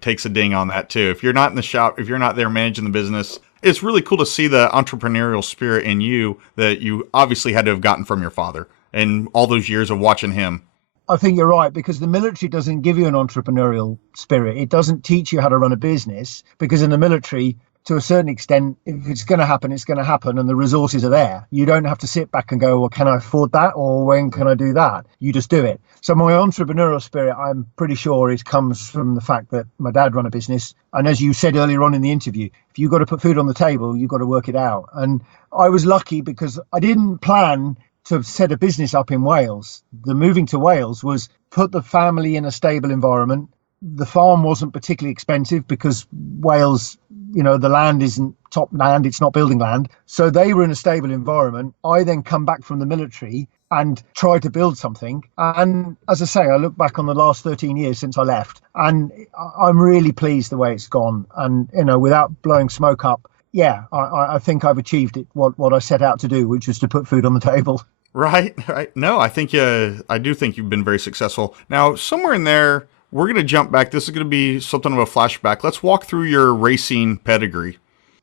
takes a ding on that too. If you're not in the shop, if you're not there managing the business, it's really cool to see the entrepreneurial spirit in you that you obviously had to have gotten from your father and all those years of watching him. I think you're right, because the military doesn't give you an entrepreneurial spirit. It doesn't teach you how to run a business, because in the military, to a certain extent, if it's going to happen, it's going to happen, and the resources are there. You don't have to sit back and go, well, can I afford that? Or when can I do that? You just do it. So my entrepreneurial spirit, I'm pretty sure it comes from the fact that my dad ran a business. And as you said earlier on in the interview, if you've got to put food on the table, you've got to work it out. And I was lucky because I didn't plan to set a business up in Wales. The moving to Wales was put the family in a stable environment. The farm wasn't particularly expensive because Wales, the land isn't top land, it's not building land. So they were in a stable environment. I then come back from the military and try to build something. And as I say, I look back on the last 13 years since I left, and I'm really pleased the way it's gone. And, without blowing smoke up, yeah, I think I've achieved it, what I set out to do, which was to put food on the table. Right. No, I do think you've been very successful. Now, somewhere in there, we're going to jump back. This is going to be something of a flashback. Let's walk through your racing pedigree.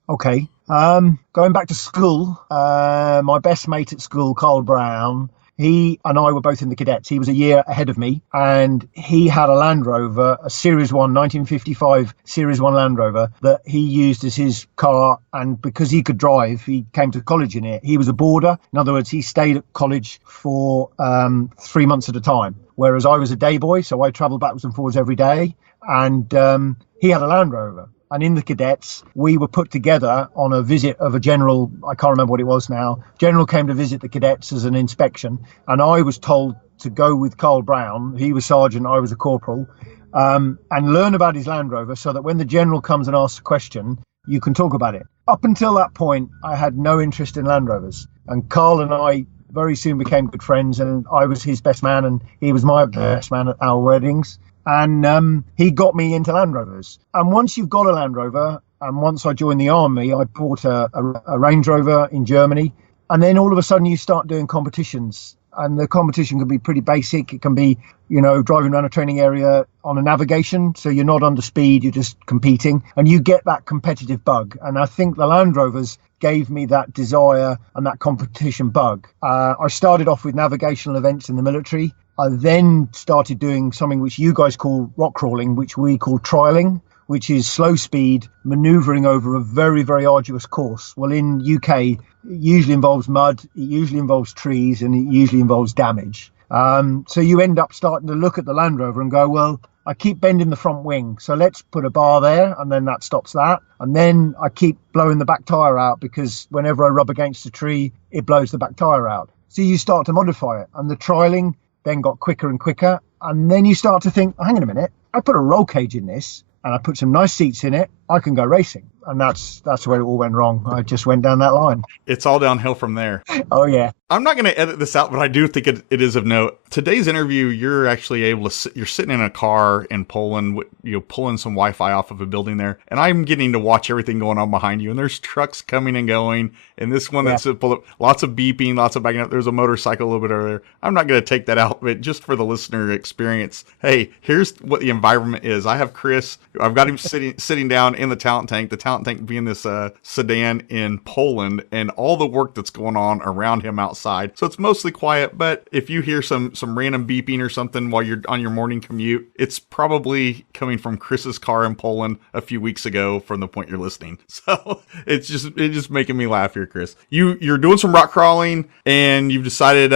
Okay. Going back to school, my best mate at school, Carl Brown, he and I were both in the cadets. He was a year ahead of me, and he had a Land Rover, a Series 1, 1955 Series 1 Land Rover that he used as his car. And because he could drive, he came to college in it. He was a boarder. In other words, he stayed at college for 3 months at a time, whereas I was a day boy, so I travelled backwards and forwards every day. And he had a Land Rover. And in the cadets, we were put together on a visit of a general, I can't remember what it was now. General came to visit the cadets as an inspection. And I was told to go with Carl Brown. He was sergeant, I was a corporal, and learn about his Land Rover so that when the general comes and asks a question, you can talk about it. Up until that point, I had no interest in Land Rovers. And Carl and I very soon became good friends, and I was his best man and he was my best man at our weddings. And he got me into Land Rovers. And once you've got a Land Rover, and once I joined the army, I bought a Range Rover in Germany. And then all of a sudden you start doing competitions. And the competition can be pretty basic. It can be, driving around a training area on a navigation. So you're not under speed, you're just competing. And you get that competitive bug. And I think the Land Rovers gave me that desire and that competition bug. I started off with navigational events in the military. I then started doing something which you guys call rock crawling, which we call trialing, which is slow speed maneuvering over a very, very arduous course. Well, in UK, it usually involves mud, it usually involves trees, and it usually involves damage. So you end up starting to look at the Land Rover and go, well, I keep bending the front wing, so let's put a bar there, and then that stops that. And then I keep blowing the back tyre out because whenever I rub against a tree, it blows the back tyre out. So you start to modify it, and the trialing then got quicker and quicker. And then you start to think, hang on a minute, I put a roll cage in this and I put some nice seats in it, I can go racing. And that's where it all went wrong. I just went down that line. It's all downhill from there. Oh, yeah. I'm not going to edit this out, but I do think it is of note. Today's interview, you're actually able to you're sitting in a car in Poland, pulling some Wi-Fi off of a building there. And I'm getting to watch everything going on behind you. And there's trucks coming and going. And this one that's pulled up, lots of beeping, lots of backing up. There's a motorcycle a little bit earlier. I'm not going to take that out, but just for the listener experience, hey, here's what the environment is. I have Chris. I've got him sitting down in the talent tank. The talent tank being this sedan in Poland, and all the work that's going on around him outside. So it's mostly quiet, but if you hear some random beeping or something while you're on your morning commute, it's probably coming from Chris's car in Poland a few weeks ago from the point you're listening. So it's just making me laugh here, Chris. You're doing some rock crawling, and you've decided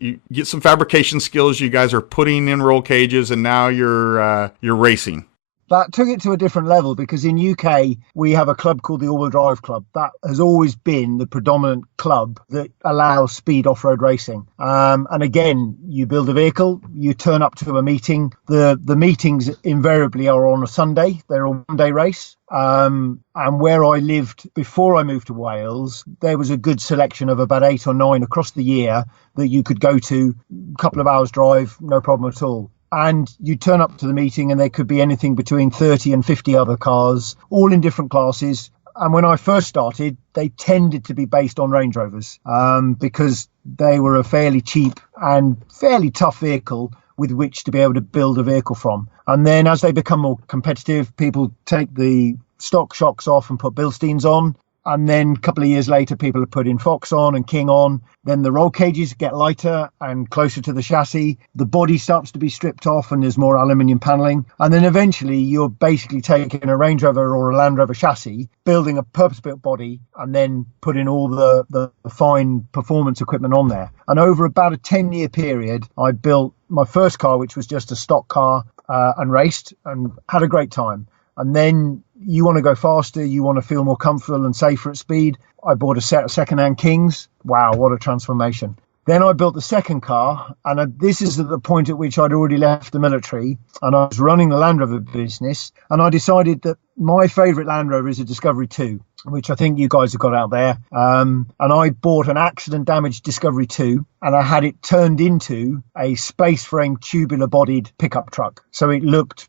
you get some fabrication skills. You guys are putting in roll cages, and now you're racing. That took it to a different level because in UK, we have a club called the All-Wheel Drive Club. That has always been the predominant club that allows speed off-road racing. And again, you build a vehicle, you turn up to a meeting. The meetings invariably are on a Sunday. They're a one-day race. And where I lived before I moved to Wales, there was a good selection of about 8 or 9 across the year that you could go to, a couple of hours drive, no problem at all. And you turn up to the meeting and there could be anything between 30 and 50 other cars, all in different classes. And when I first started, they tended to be based on Range Rovers because they were a fairly cheap and fairly tough vehicle with which to be able to build a vehicle from. And then as they become more competitive, people take the stock shocks off and put Bilsteins on. And then a couple of years later, people have put in Fox on and King on. Then the roll cages get lighter and closer to the chassis. The body starts to be stripped off and there's more aluminium paneling. And then eventually you're basically taking a Range Rover or a Land Rover chassis, building a purpose-built body, and then putting all the fine performance equipment on there. And over about a 10-year period, I built my first car, which was just a stock car, and raced and had a great time. And then you want to go faster, you want to feel more comfortable and safer at speed. I bought a set of second-hand Kings. Wow, what a transformation. Then I built the second car, and this is at the point at which I'd already left the military, and I was running the Land Rover business, and I decided that my favourite Land Rover is a Discovery 2, which I think you guys have got out there. And I bought an accident-damaged Discovery 2, and I had it turned into a space-frame tubular-bodied pickup truck. So it looked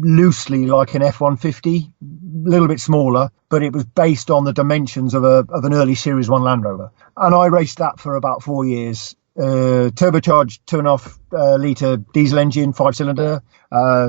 loosely like an F-150, a little bit smaller, but it was based on the dimensions of an early Series 1 Land Rover. And I raced that for about 4 years. Turbocharged 2.5 litre diesel engine, 5-cylinder,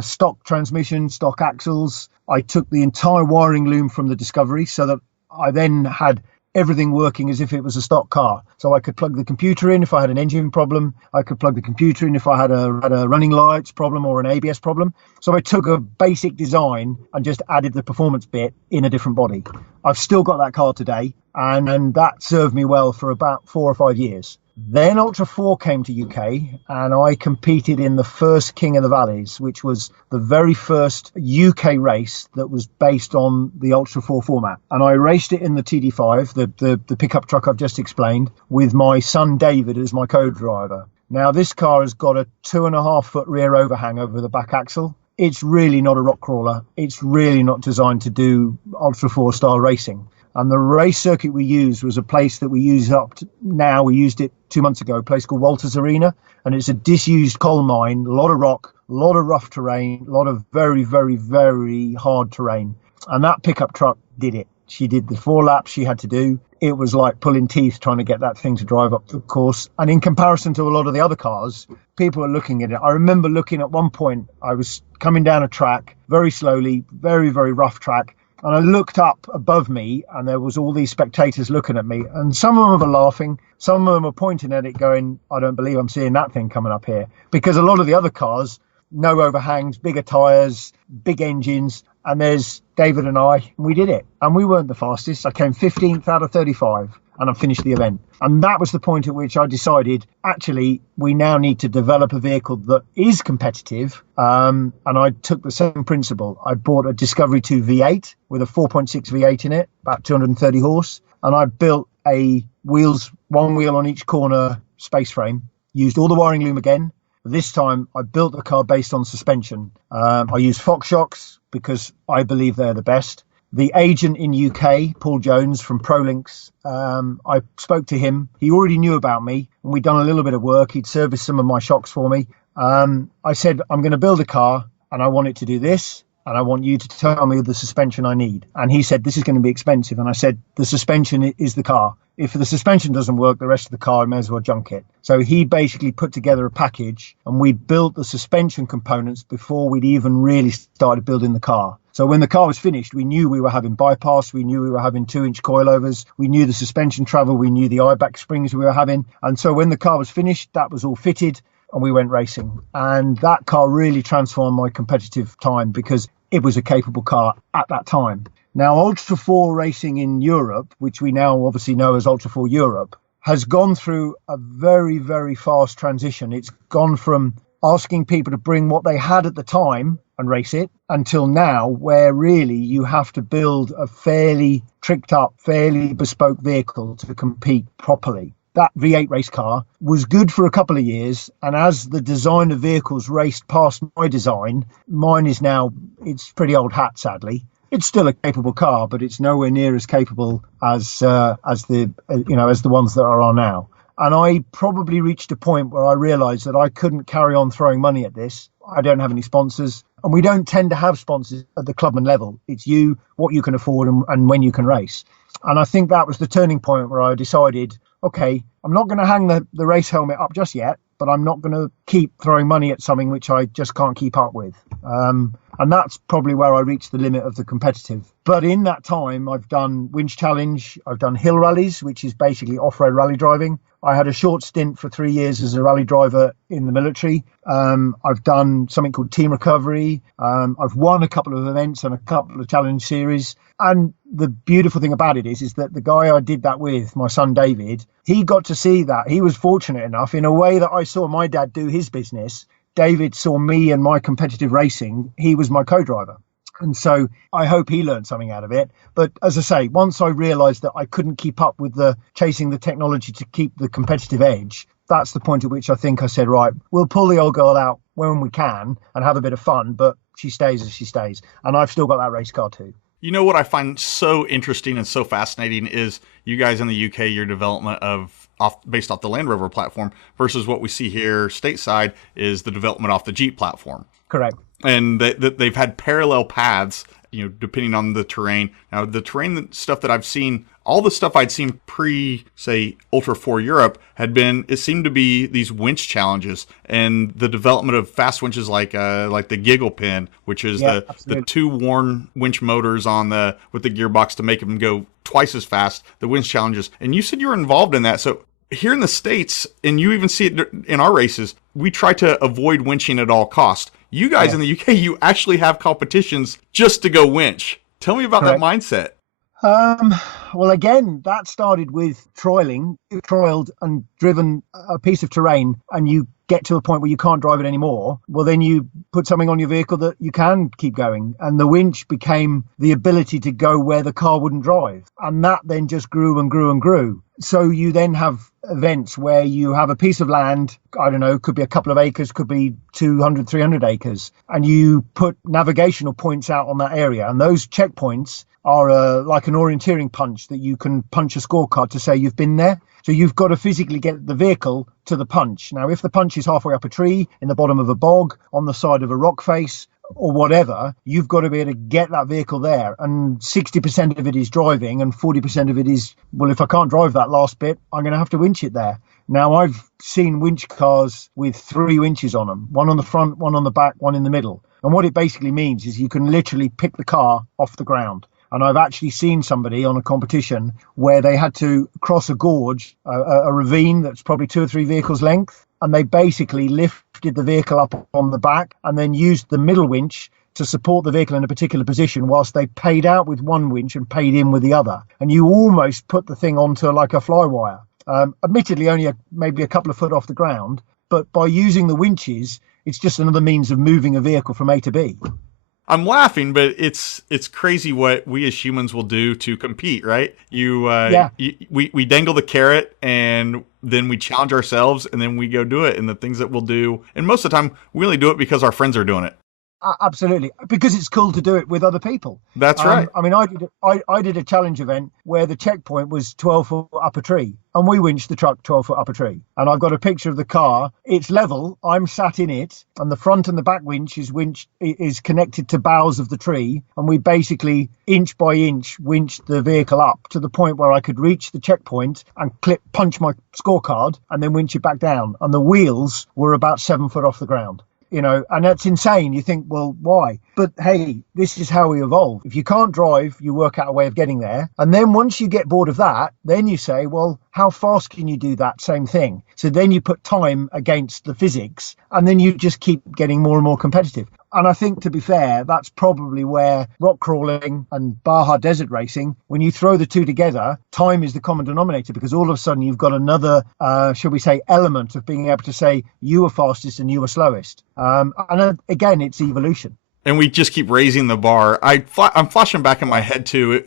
stock transmission, stock axles. I took the entire wiring loom from the Discovery so that I then had everything working as if it was a stock car. So I could plug the computer in if I had an engine problem. I could plug the computer in if I had a running lights problem or an ABS problem. So I took a basic design and just added the performance bit in a different body. I've still got that car today, and that served me well for about 4 or 5 years. Then ULTRA4 came to UK, and I competed in the first King of the Valleys, which was the very first UK race that was based on the ULTRA4 format. And I raced it in the TD5, the pickup truck I've just explained, with my son David as my co-driver. Now, this car has got a 2.5 foot rear overhang over the back axle. It's really not a rock crawler. It's really not designed to do ULTRA4 style racing. And the race circuit we used was a place that we use up to now. We used it 2 months ago, a place called Walters Arena. And it's a disused coal mine, a lot of rock, a lot of rough terrain, a lot of very, very, very hard terrain. And that pickup truck did it. She did the 4 laps she had to do. It was like pulling teeth trying to get that thing to drive up the course. And in comparison to a lot of the other cars, people were looking at it. I remember looking at one point, I was coming down a track very slowly, very, very rough track. And I looked up above me and there was all these spectators looking at me. And some of them were laughing. Some of them were pointing at it going, I don't believe I'm seeing that thing coming up here. Because a lot of the other cars, no overhangs, bigger tyres, big engines. And there's David and I, and we did it. And we weren't the fastest. I came 15th out of 35 and I finished the event. And that was the point at which I decided, actually, we now need to develop a vehicle that is competitive. And I took the same principle. I bought a Discovery 2 V8 with a 4.6 V8 in it, about 230 horse. And I built one wheel on each corner space frame, used all the wiring loom again. This time I built the car based on suspension. I used Fox shocks because I believe they're the best. The agent in UK, Paul Jones from ProLinks, I spoke to him. He already knew about me and we'd done a little bit of work. He'd serviced some of my shocks for me. I said, I'm going to build a car and I want it to do this. And I want you to tell me the suspension I need. And he said, this is going to be expensive. And I said, the suspension is the car. If the suspension doesn't work, the rest of the car, I may as well junk it. So he basically put together a package and we built the suspension components before we'd even really started building the car. So when the car was finished, we knew we were having bypass. We knew we were having 2-inch coilovers. We knew the suspension travel. We knew the IBAC springs we were having. And so when the car was finished, that was all fitted and we went racing. And that car really transformed my competitive time because it was a capable car at that time. Now, ULTRA4 racing in Europe, which we now obviously know as ULTRA4 Europe, has gone through a very, very fast transition. It's gone from asking people to bring what they had at the time and race it until now, where really you have to build a fairly tricked up, fairly bespoke vehicle to compete properly. That V8 race car was good for a couple of years. And as the design of vehicles raced past my design, mine is now, it's pretty old hat, sadly. It's still a capable car, but it's nowhere near as capable as the ones that are now. And I probably reached a point where I realized that I couldn't carry on throwing money at this. I don't have any sponsors, and we don't tend to have sponsors at the clubman level. It's what you can afford and when you can race. And I think that was the turning point where I decided, okay, I'm not going to hang the race helmet up just yet. but I'm not going to keep throwing money at something which I just can't keep up with. And that's probably where I reached the limit of the competitive. But in that time, I've done winch challenge, I've done hill rallies, which is basically off-road rally driving. I had a short stint for 3 years as a rally driver in the military. I've done something called team recovery. I've won a couple of events and a couple of challenge series. And the beautiful thing about it is that the guy I did that with, my son David, he got to see that. He was fortunate enough in a way that I saw my dad do his business. David saw me and my competitive racing. He was my co-driver. And so I hope he learned something out of it. But as I say, once I realized that I couldn't keep up with chasing the technology to keep the competitive edge, that's the point at which I think I said, right, we'll pull the old girl out when we can and have a bit of fun, but she stays as she stays. And I've still got that race car too. You know what I find so interesting and so fascinating is you guys in the UK, your development based off the Land Rover platform versus what we see here stateside is the development off the Jeep platform. Correct. And they've had parallel paths, depending on the terrain. Now, the terrain stuff that I've seen, all the stuff I'd seen say, ULTRA4 Europe it seemed to be these winch challenges and the development of fast winches like the Giggle Pin, which is the two worn winch motors with the gearbox to make them go twice as fast, the winch challenges. And you said you were involved in that. So here in the States, and you even see it in our races, we try to avoid winching at all costs. You guys in the UK, you actually have competitions just to go winch. Tell me about that mindset. Well, again, that started with trialing. You trialed and driven a piece of terrain and you get to a point where you can't drive it anymore. Well, then you put something on your vehicle that you can keep going. And the winch became the ability to go where the car wouldn't drive. And that then just grew and grew and grew. So you then have events where you have a piece of land, I don't know, could be a couple of acres, could be 200, 300 acres. And you put navigational points out on that area. And those checkpoints are like an orienteering punch that you can punch a scorecard to say you've been there. So you've got to physically get the vehicle to the punch. Now, if the punch is halfway up a tree, in the bottom of a bog, on the side of a rock face, or whatever, you've got to be able to get that vehicle there. And 60% of it is driving and 40% of it is, well, if I can't drive that last bit, I'm going to have to winch it there. Now, I've seen winch cars with 3 winches on them, one on the front, one on the back, one in the middle. And what it basically means is you can literally pick the car off the ground. And I've actually seen somebody on a competition where they had to cross a gorge, a ravine that's probably 2 or 3 vehicles length. And they basically lifted the vehicle up on the back and then used the middle winch to support the vehicle in a particular position whilst they paid out with one winch and paid in with the other. And you almost put the thing onto like a fly wire. Admittedly, only maybe a couple of foot off the ground. But by using the winches, it's just another means of moving a vehicle from A to B. I'm laughing, but it's crazy what we as humans will do to compete, right? We dangle the carrot and then we challenge ourselves and then we go do it. And the things that we'll do, and most of the time we only do it because our friends are doing it. Absolutely, because it's cool to do it with other people. That's right. I mean, I did a challenge event where the checkpoint was 12 foot up a tree, and we winched the truck 12 foot up a tree. And I've got a picture of the car. It's level. I'm sat in it, and the front and the back winch is connected to boughs of the tree, and we basically inch by inch winched the vehicle up to the point where I could reach the checkpoint and punch my scorecard, and then winch it back down. And the wheels were about 7 foot off the ground. And that's insane. You think, well, why? But hey, this is how we evolve. If you can't drive, you work out a way of getting there. And then once you get bored of that, then you say, well, how fast can you do that same thing? So then you put time against the physics, and then you just keep getting more and more competitive. And I think, to be fair, that's probably where rock crawling and Baja desert racing, when you throw the two together, time is the common denominator, because all of a sudden you've got another, shall we say, element of being able to say you were fastest and you were slowest. And again, it's evolution. And we just keep raising the bar. I'm flashing back in my head too.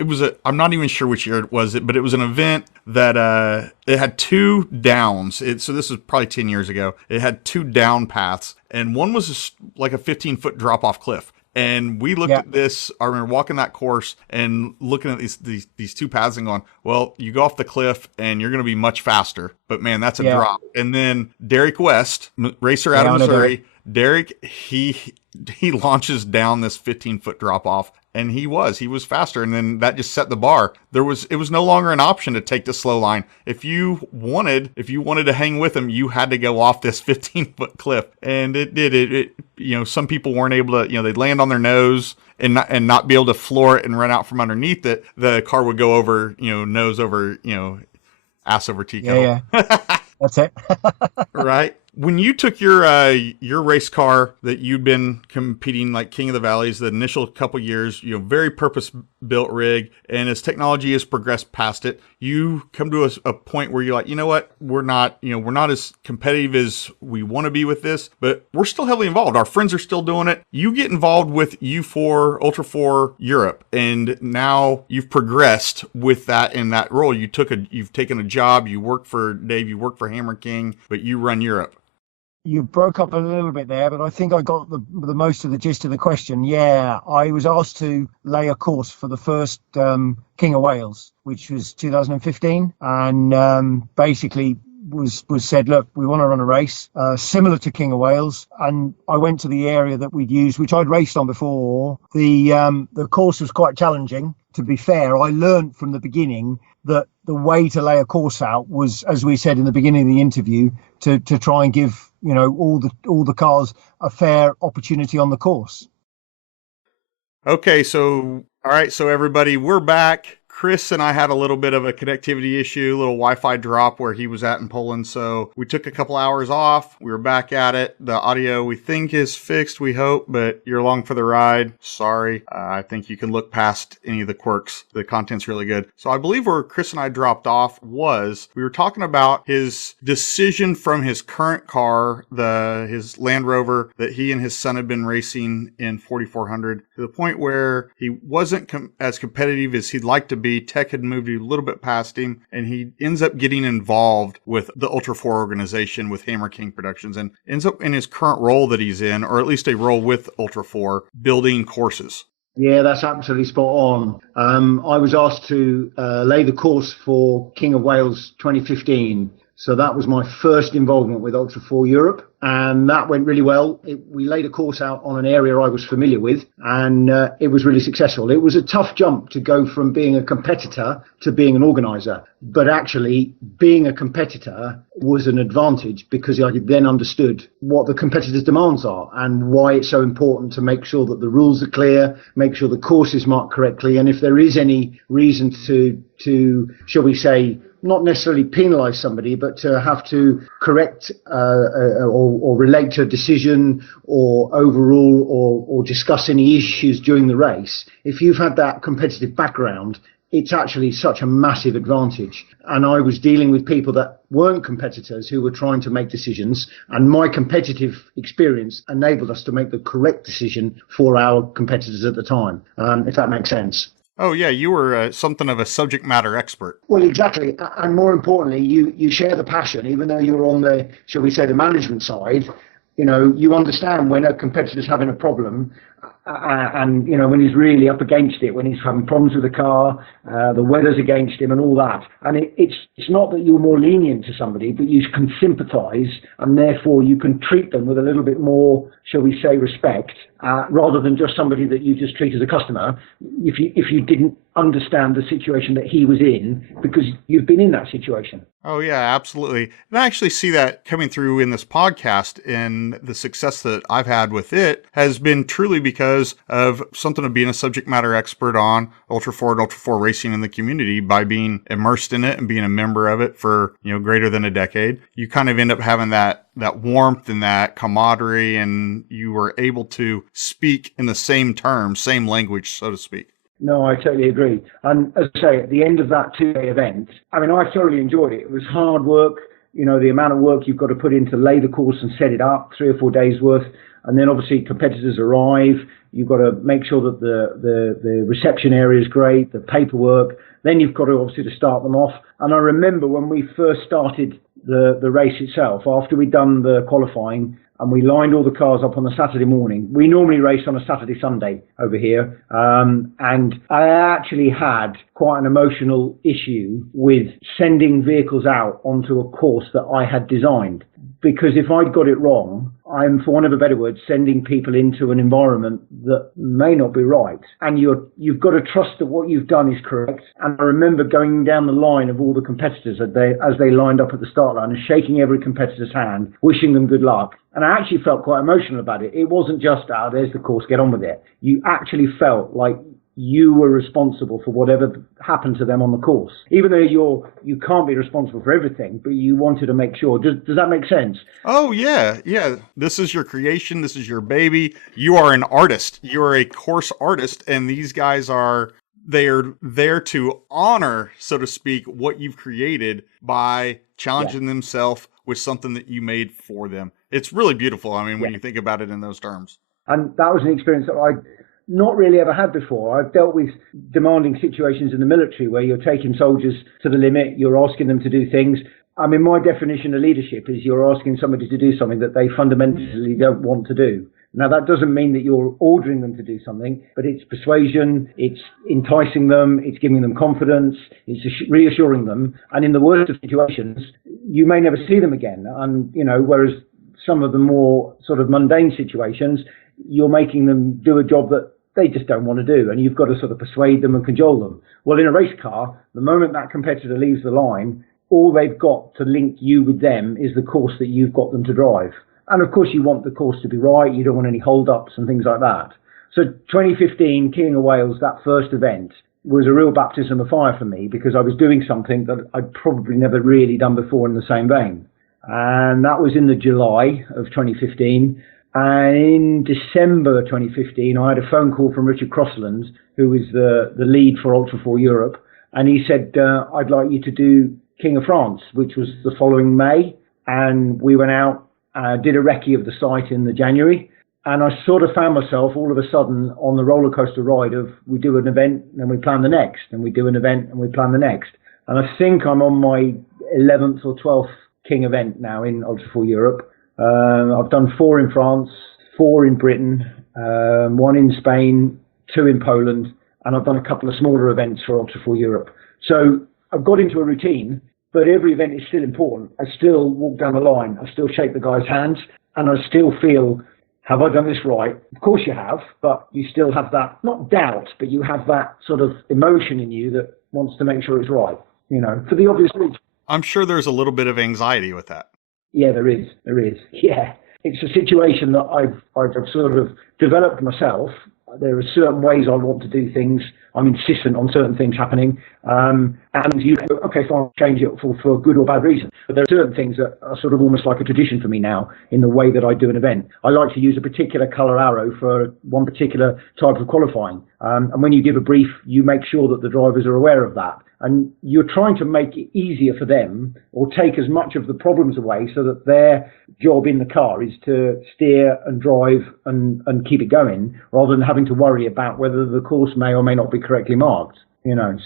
I'm not even sure which year it was, but it was an event that it had 2 downs. So this was probably 10 years ago. It had 2 down paths, and one was like a 15-foot drop-off cliff. And we looked at this. I remember walking that course and looking at these 2 paths and going, well, you go off the cliff and you're going to be much faster. But man, that's a drop. And then Derek West, racer out of Missouri, Derek, he launches down this 15-foot drop off and he was faster. And then that just set the bar. It was no longer an option to take the slow line. If you wanted to hang with him, you had to go off this 15-foot cliff. And it did it. Some people weren't able to, they'd land on their nose and not be able to floor it and run out from underneath it. The car would go over, nose over, ass over tea kettle. Yeah. That's it. Right. When you took your race car that you'd been competing like King of the Valleys, the initial couple years, very purpose-built rig, and as technology has progressed past it, you come to a point where you're like, you know what, we're not as competitive as we want to be with this, but we're still heavily involved. Our friends are still doing it. You get involved with ULTRA4 Europe, and now you've progressed with that in that role. You've taken a job. You work for Dave. You work for Hammerking, but you run Europe. You broke up a little bit there, but I think I got the most of the gist of the question. Yeah, I was asked to lay a course for the first King of Wales, which was 2015, and basically was said, look, we want to run a race similar to King of Wales, and I went to the area that we'd used, which I'd raced on before. The course was quite challenging. To be fair, I learned from the beginning that the way to lay a course out was, as we said in the beginning of the interview, to try and give all the cars a fair opportunity on the course. Okay, so all right, so everybody, we're back. Chris and I had a little bit of a connectivity issue, a little Wi-Fi drop where he was at in Poland. So we took a couple hours off. We were back at it. The audio we think is fixed, we hope, but you're along for the ride. Sorry. I think you can look past any of the quirks. The content's really good. So I believe where Chris and I dropped off was we were talking about his decision from his current car, his Land Rover that he and his son had been racing in 4400, to the point where he wasn't as competitive as he'd like to be. Tech had moved a little bit past him, and he ends up getting involved with the ULTRA4 organization with Hammerking Productions, and ends up in his current role that he's in, or at least a role with ULTRA4, building courses. Yeah, that's absolutely spot on. I was asked to lay the course for King of Wales 2015. So that was my first involvement with ULTRA4 Europe, and that went really well. We laid a course out on an area I was familiar with, and it was really successful. It was a tough jump to go from being a competitor to being an organizer, but actually being a competitor was an advantage because I then understood what the competitors' demands are and why it's so important to make sure that the rules are clear, make sure the course is marked correctly, and if there is any reason to shall we say, not necessarily penalise somebody, but to have to correct or relate to a decision or overrule or discuss any issues during the race. If you've had that competitive background, it's actually such a massive advantage. And I was dealing with people that weren't competitors who were trying to make decisions, and my competitive experience enabled us to make the correct decision for our competitors at the time, if that makes sense. Oh, yeah, you were something of a subject matter expert. Well, exactly. And more importantly, you share the passion, even though you're on the, shall we say, the management side. You understand when a competitor's having a problem and, when he's really up against it, when he's having problems with the car, the weather's against him and all that. And it's not that you're more lenient to somebody, but you can sympathise, and therefore you can treat them with a little bit more, shall we say, respect, rather than just somebody that you just treat as a customer if you didn't understand the situation that he was in, because you've been in that situation. Oh, yeah, absolutely. And I actually see that coming through in this podcast, and the success that I've had with it has been truly because of something of being a subject matter expert on ULTRA4 and ULTRA4 racing in the community by being immersed in it and being a member of it for, greater than a decade. You kind of end up having that warmth and that camaraderie, and you were able to speak in the same terms, same language, so to speak. No, I totally agree. And as I say, at the end of that 2-day event, I thoroughly enjoyed it. It was hard work, the amount of work you've got to put in to lay the course and set it up, 3 or 4 days worth. And then obviously competitors arrive. You've got to make sure that the reception area is great, the paperwork. Then you've got to obviously to start them off. And I remember when we first started the race itself, after we'd done the qualifying, and we lined all the cars up on the Saturday morning. We normally race on a Saturday, Sunday over here. And I actually had quite an emotional issue with sending vehicles out onto a course that I had designed, because if I'd got it wrong, I'm, for want of a better word, sending people into an environment that may not be right. And you've got to trust that what you've done is correct. And I remember going down the line of all the competitors as they lined up at the start line and shaking every competitor's hand, wishing them good luck. And I actually felt quite emotional about it. It wasn't just, there's the course, get on with it. You actually felt like you were responsible for whatever happened to them on the course, even though you can't be responsible for everything, but you wanted to make sure. Does that make sense? Oh, yeah. This is your creation. This is your baby. You are an artist. You're a course artist, and these guys they're there to honor, so to speak, what you've created by challenging themselves with something that you made for them. It's really beautiful. I mean, when you think about it in those terms. And that was an experience that I not really ever had before. I've dealt with demanding situations in the military where you're taking soldiers to the limit, you're asking them to do things. I mean, my definition of leadership is you're asking somebody to do something that they fundamentally don't want to do. Now, that doesn't mean that you're ordering them to do something, but it's persuasion, it's enticing them, it's giving them confidence, it's reassuring them. And in the worst of situations, you may never see them again. And, whereas some of the more sort of mundane situations, you're making them do a job that they just don't want to do, and you've got to sort of persuade them and cajole them. Well, in a race car, the moment that competitor leaves the line, all they've got to link you with them is the course that you've got them to drive. And of course, you want the course to be right. You don't want any hold-ups and things like that. So 2015, King of Wales, that first event, was a real baptism of fire for me because I was doing something that I'd probably never really done before in the same vein. And that was in the July of 2015. And in December 2015, I had a phone call from Richard Crossland, who was the lead for ULTRA4 Europe. And he said, I'd like you to do King of France, which was the following May. And we went out, did a recce of the site in the January. And I sort of found myself all of a sudden on the roller coaster ride of we do an event, then we plan the next, and we do an event and we plan the next. And I think I'm on my 11th or 12th King event now in ULTRA4 Europe. I've done 4 in France, 4 in Britain, 1 in Spain, 2 in Poland, and I've done a couple of smaller events for ULTRA4 Europe. So I've got into a routine, but every event is still important. I still walk down the line, I still shake the guy's hands, and I still feel, have I done this right? Of course you have, but you still have that, not doubt, but you have that sort of emotion in you that wants to make sure it's right, for the obvious reason. I'm sure there's a little bit of anxiety with that. Yeah, there is. Yeah. It's a situation that I've sort of developed myself. There are certain ways I want to do things. I'm insistent on certain things happening. And you go, okay, fine, change it for good or bad reason. But there are certain things that are sort of almost like a tradition for me now in the way that I do an event. I like to use a particular colour arrow for one particular type of qualifying. And when you give a brief, you make sure that the drivers are aware of that. And you're trying to make it easier for them or take as much of the problems away so that their job in the car is to steer and drive and keep it going rather than having to worry about whether the course may or may not be correctly marked.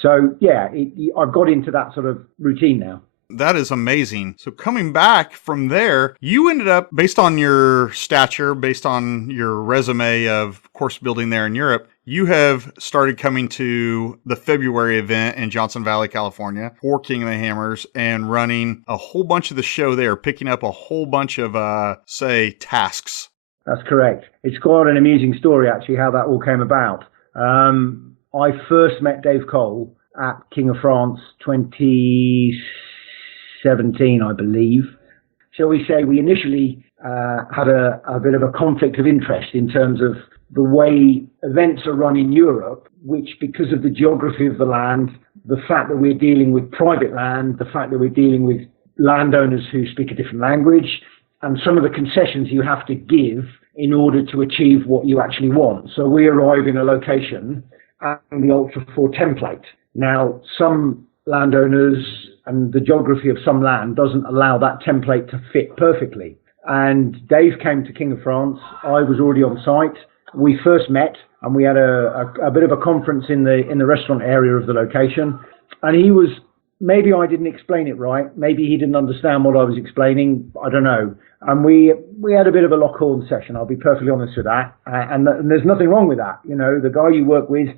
So yeah, I've got into that sort of routine now. That is amazing. So coming back from there, you ended up, based on your stature, based on your resume of course building there in Europe, you have started coming to the February event in Johnson Valley, California for King of the Hammers and running a whole bunch of the show there, picking up a whole bunch of, tasks. That's correct. It's quite an amusing story, actually, how that all came about. I first met Dave Cole at King of France 2017, I believe. Shall we say we initially had a bit of a conflict of interest in terms of the way events are run in Europe, which because of the geography of the land, the fact that we're dealing with private land, the fact that we're dealing with landowners who speak a different language, and some of the concessions you have to give in order to achieve what you actually want. So we arrive in a location and the ULTRA4 template. Now, some landowners and the geography of some land doesn't allow that template to fit perfectly. And Dave came to King of France. I was already on site. We first met and we had a bit of a conference in the restaurant area of the location. And he was, maybe I didn't explain it right. Maybe he didn't understand what I was explaining. I don't know. And we had a bit of a lock horn session. I'll be perfectly honest with that. And there's nothing wrong with that. The guy you work with,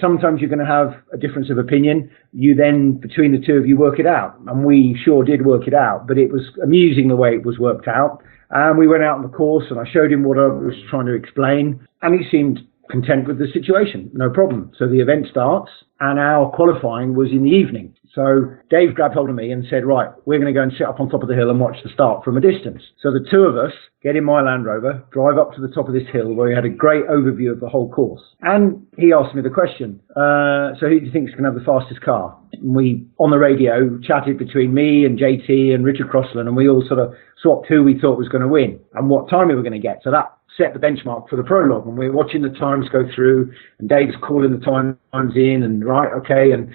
sometimes you're going to have a difference of opinion. You then, between the two of you, work it out. And we sure did work it out, but it was amusing the way it was worked out. And we went out on the course and I showed him what I was trying to explain. And he seemed content with the situation, no problem. So the event starts and our qualifying was in the evening. So Dave grabbed hold of me and said, right, we're going to go and sit up on top of the hill and watch the start from a distance. So the two of us get in my Land Rover, drive up to the top of this hill where we had a great overview of the whole course. And he asked me the question, so who do you think is going to have the fastest car? And we, on the radio, chatted between me and JT and Richard Crossland, and we all sort of swapped who we thought was going to win and what time we were going to get. So that set the benchmark for the prologue, and we're watching the times go through and Dave's calling the times in and right, okay, and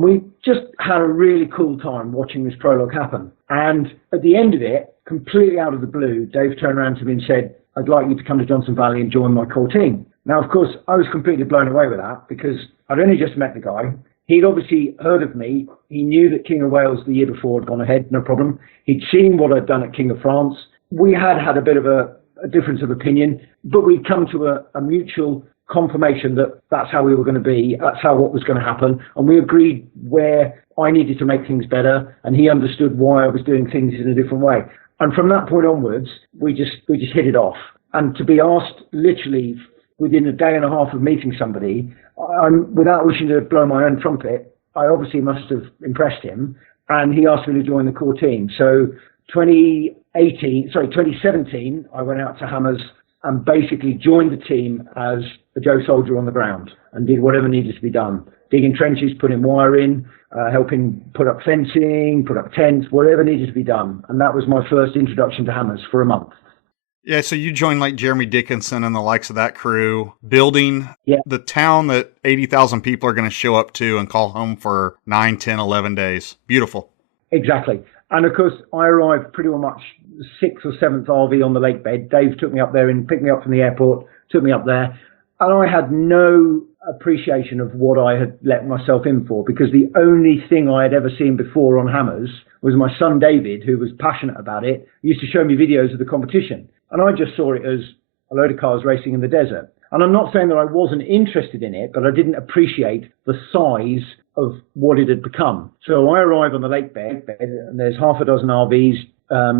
we just had a really cool time watching this prologue happen. And at the end of it, completely out of the blue, Dave turned around to me and said, I'd like you to come to Johnson Valley and join my core team. Now, of course, I was completely blown away with that because I'd only just met the guy. He'd obviously heard of me. He knew that King of Wales the year before had gone ahead, no problem. He'd seen what I'd done at King of France. We had a bit of a difference of opinion, but we'd come to a mutual confirmation that that's how we were going to be, that's how what was going to happen, and we agreed where I needed to make things better, and he understood why I was doing things in a different way. And from that point onwards, we just hit it off. And to be asked literally within a day and a half of meeting somebody, without wishing to blow my own trumpet, I obviously must have impressed him, and he asked me to join the core team. So 2017, I went out to Hammers and basically joined the team as a Joe soldier on the ground and did whatever needed to be done. Digging trenches, putting wire in, helping put up fencing, put up tents, whatever needed to be done. And that was my first introduction to Hammers for a month. Yeah, so you joined like Jeremy Dickinson and the likes of that crew, building the town that 80,000 people are going to show up to and call home for 9, 10, 11 days. Beautiful. Exactly. And of course, I arrived pretty much 6th or 7th RV on the lake bed. Dave took me up there and picked me up from the airport, took me up there. And I had no appreciation of what I had let myself in for, because the only thing I had ever seen before on Hammers was my son David, who was passionate about it, used to show me videos of the competition. And I just saw it as a load of cars racing in the desert. And I'm not saying that I wasn't interested in it, but I didn't appreciate the size of what it had become. So I arrive on the lake bed, and there's half a dozen RVs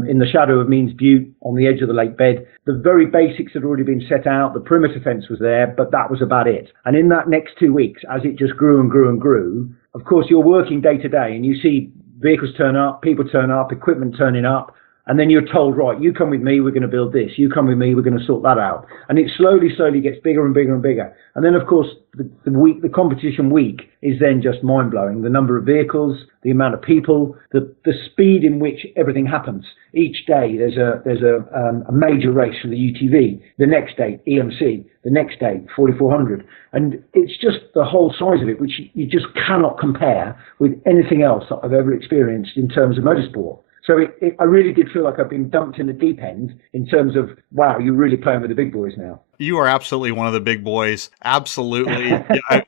in the shadow of Means Butte on the edge of the lake bed. The very basics had already been set out. The perimeter fence was there, but that was about it. And in that next 2 weeks, as it just grew and grew and grew, of course, you're working day to day and you see vehicles turn up, people turn up, equipment turning up. And then you're told, right, you come with me, we're going to build this. You come with me, we're going to sort that out. And it slowly gets bigger and bigger and bigger. And then, of course, the competition week is then just mind-blowing. The number of vehicles, the amount of people, the speed in which everything happens. Each day there's a major race for the UTV. The next day, EMC. The next day, 4400. And it's just the whole size of it, which you just cannot compare with anything else that I've ever experienced in terms of motorsport. So I really did feel like I've been dumped in the deep end in terms of, wow, you're really playing with the big boys now. You are absolutely one of the big boys. Absolutely. Yeah,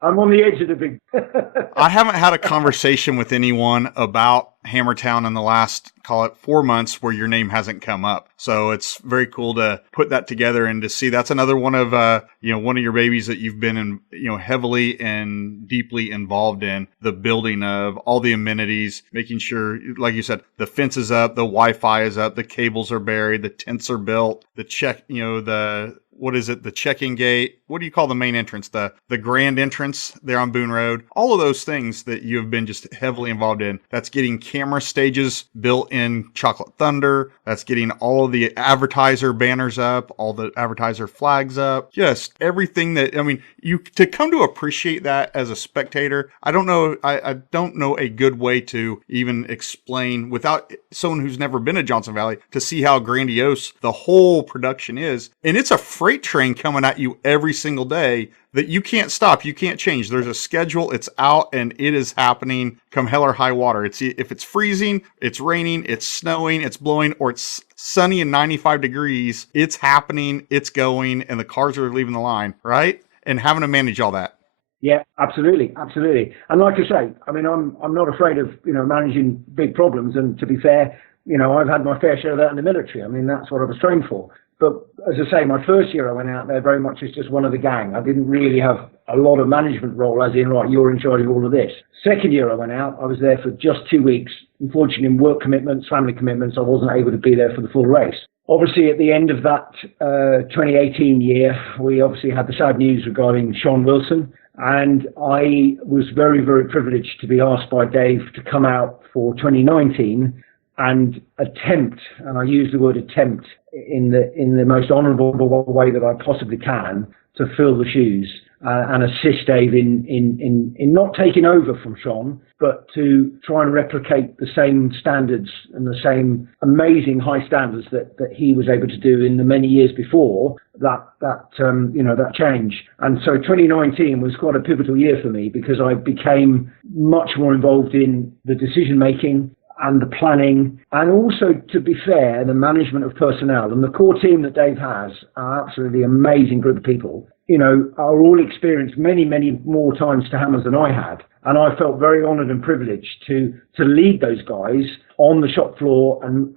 I'm on the edge of the big. I haven't had a conversation with anyone about Hammertown in the last, call it 4 months, where your name hasn't come up. So it's very cool to put that together and to see that's another one of, one of your babies that you've been in, heavily and deeply involved in the building of all the amenities, making sure, like you said, the fence is up, the Wi-Fi is up, the cables are buried, the tents are built, the the check-in gate? What do you call the main entrance? The grand entrance there on Boone Road? All of those things that you have been just heavily involved in. That's getting camera stages built in Chocolate Thunder. That's getting all of the advertiser banners up, all the advertiser flags up. Just everything you to come to appreciate that as a spectator. I don't know a good way to even explain without someone who's never been to Johnson Valley to see how grandiose the whole production is. And it's a freight train coming at you every single day that you can't stop, you can't change. There's a schedule, it's out, and it is happening come hell or high water. If it's freezing, it's raining, it's snowing, it's blowing, or it's sunny and 95 degrees, it's happening, it's going, and the cars are leaving the line, right? And having to manage all that. Yeah, absolutely. And like I say, I'm not afraid of, managing big problems. And to be fair, I've had my fair share of that in the military. That's what I was trained for. But as I say, my first year I went out there very much as just one of the gang. I didn't really have a lot of management role, as in, right, you're in charge of all of this. Second year I went out, I was there for just 2 weeks. Unfortunately, in work commitments, family commitments, I wasn't able to be there for the full race. Obviously, at the end of that 2018 year, we obviously had the sad news regarding Sean Wilson. And I was very, very privileged to be asked by Dave to come out for 2019 and attempt, and I use the word attempt in the most honourable way that I possibly can, to fill the shoes and assist Dave in not taking over from Sean, but to try and replicate the same standards and the same amazing high standards that he was able to do in the many years before that change. And so 2019 was quite a pivotal year for me, because I became much more involved in the decision making and the planning, and also, to be fair, the management of personnel. And the core team that Dave has are absolutely amazing group of people, are all experienced many, many more times to hammers than I had. And I felt very honoured and privileged to lead those guys on the shop floor and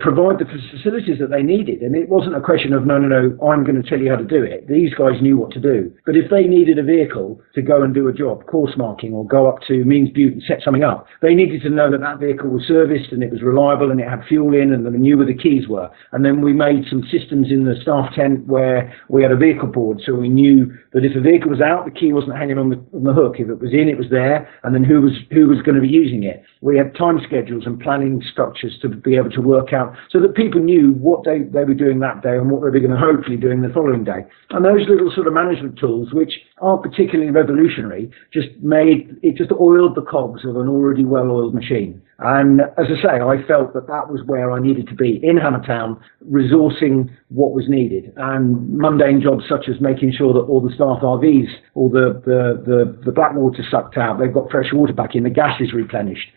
provide the facilities that they needed. And it wasn't a question of, no, I'm going to tell you how to do it. These guys knew what to do. But if they needed a vehicle to go and do a job, course marking, or go up to Means Butte and set something up, they needed to know that vehicle was serviced and it was reliable and it had fuel in and they knew where the keys were. And then we made some systems in the staff tent where we had a vehicle board, so we knew that if a vehicle was out, the key wasn't hanging on the hook. If it was in, it was there, and then who was going to be using it. We had time schedules and planning structures to be able to work out, so that people knew what they were doing that day and what they were going to hopefully doing the following day. And those little sort of management tools, which aren't particularly revolutionary, just oiled the cogs of an already well-oiled machine. And as I say, I felt that was where I needed to be, in Hammertown, resourcing what was needed. And mundane jobs such as making sure that all the staff RVs, all the black water sucked out, they've got fresh water back in, the gas is replenished,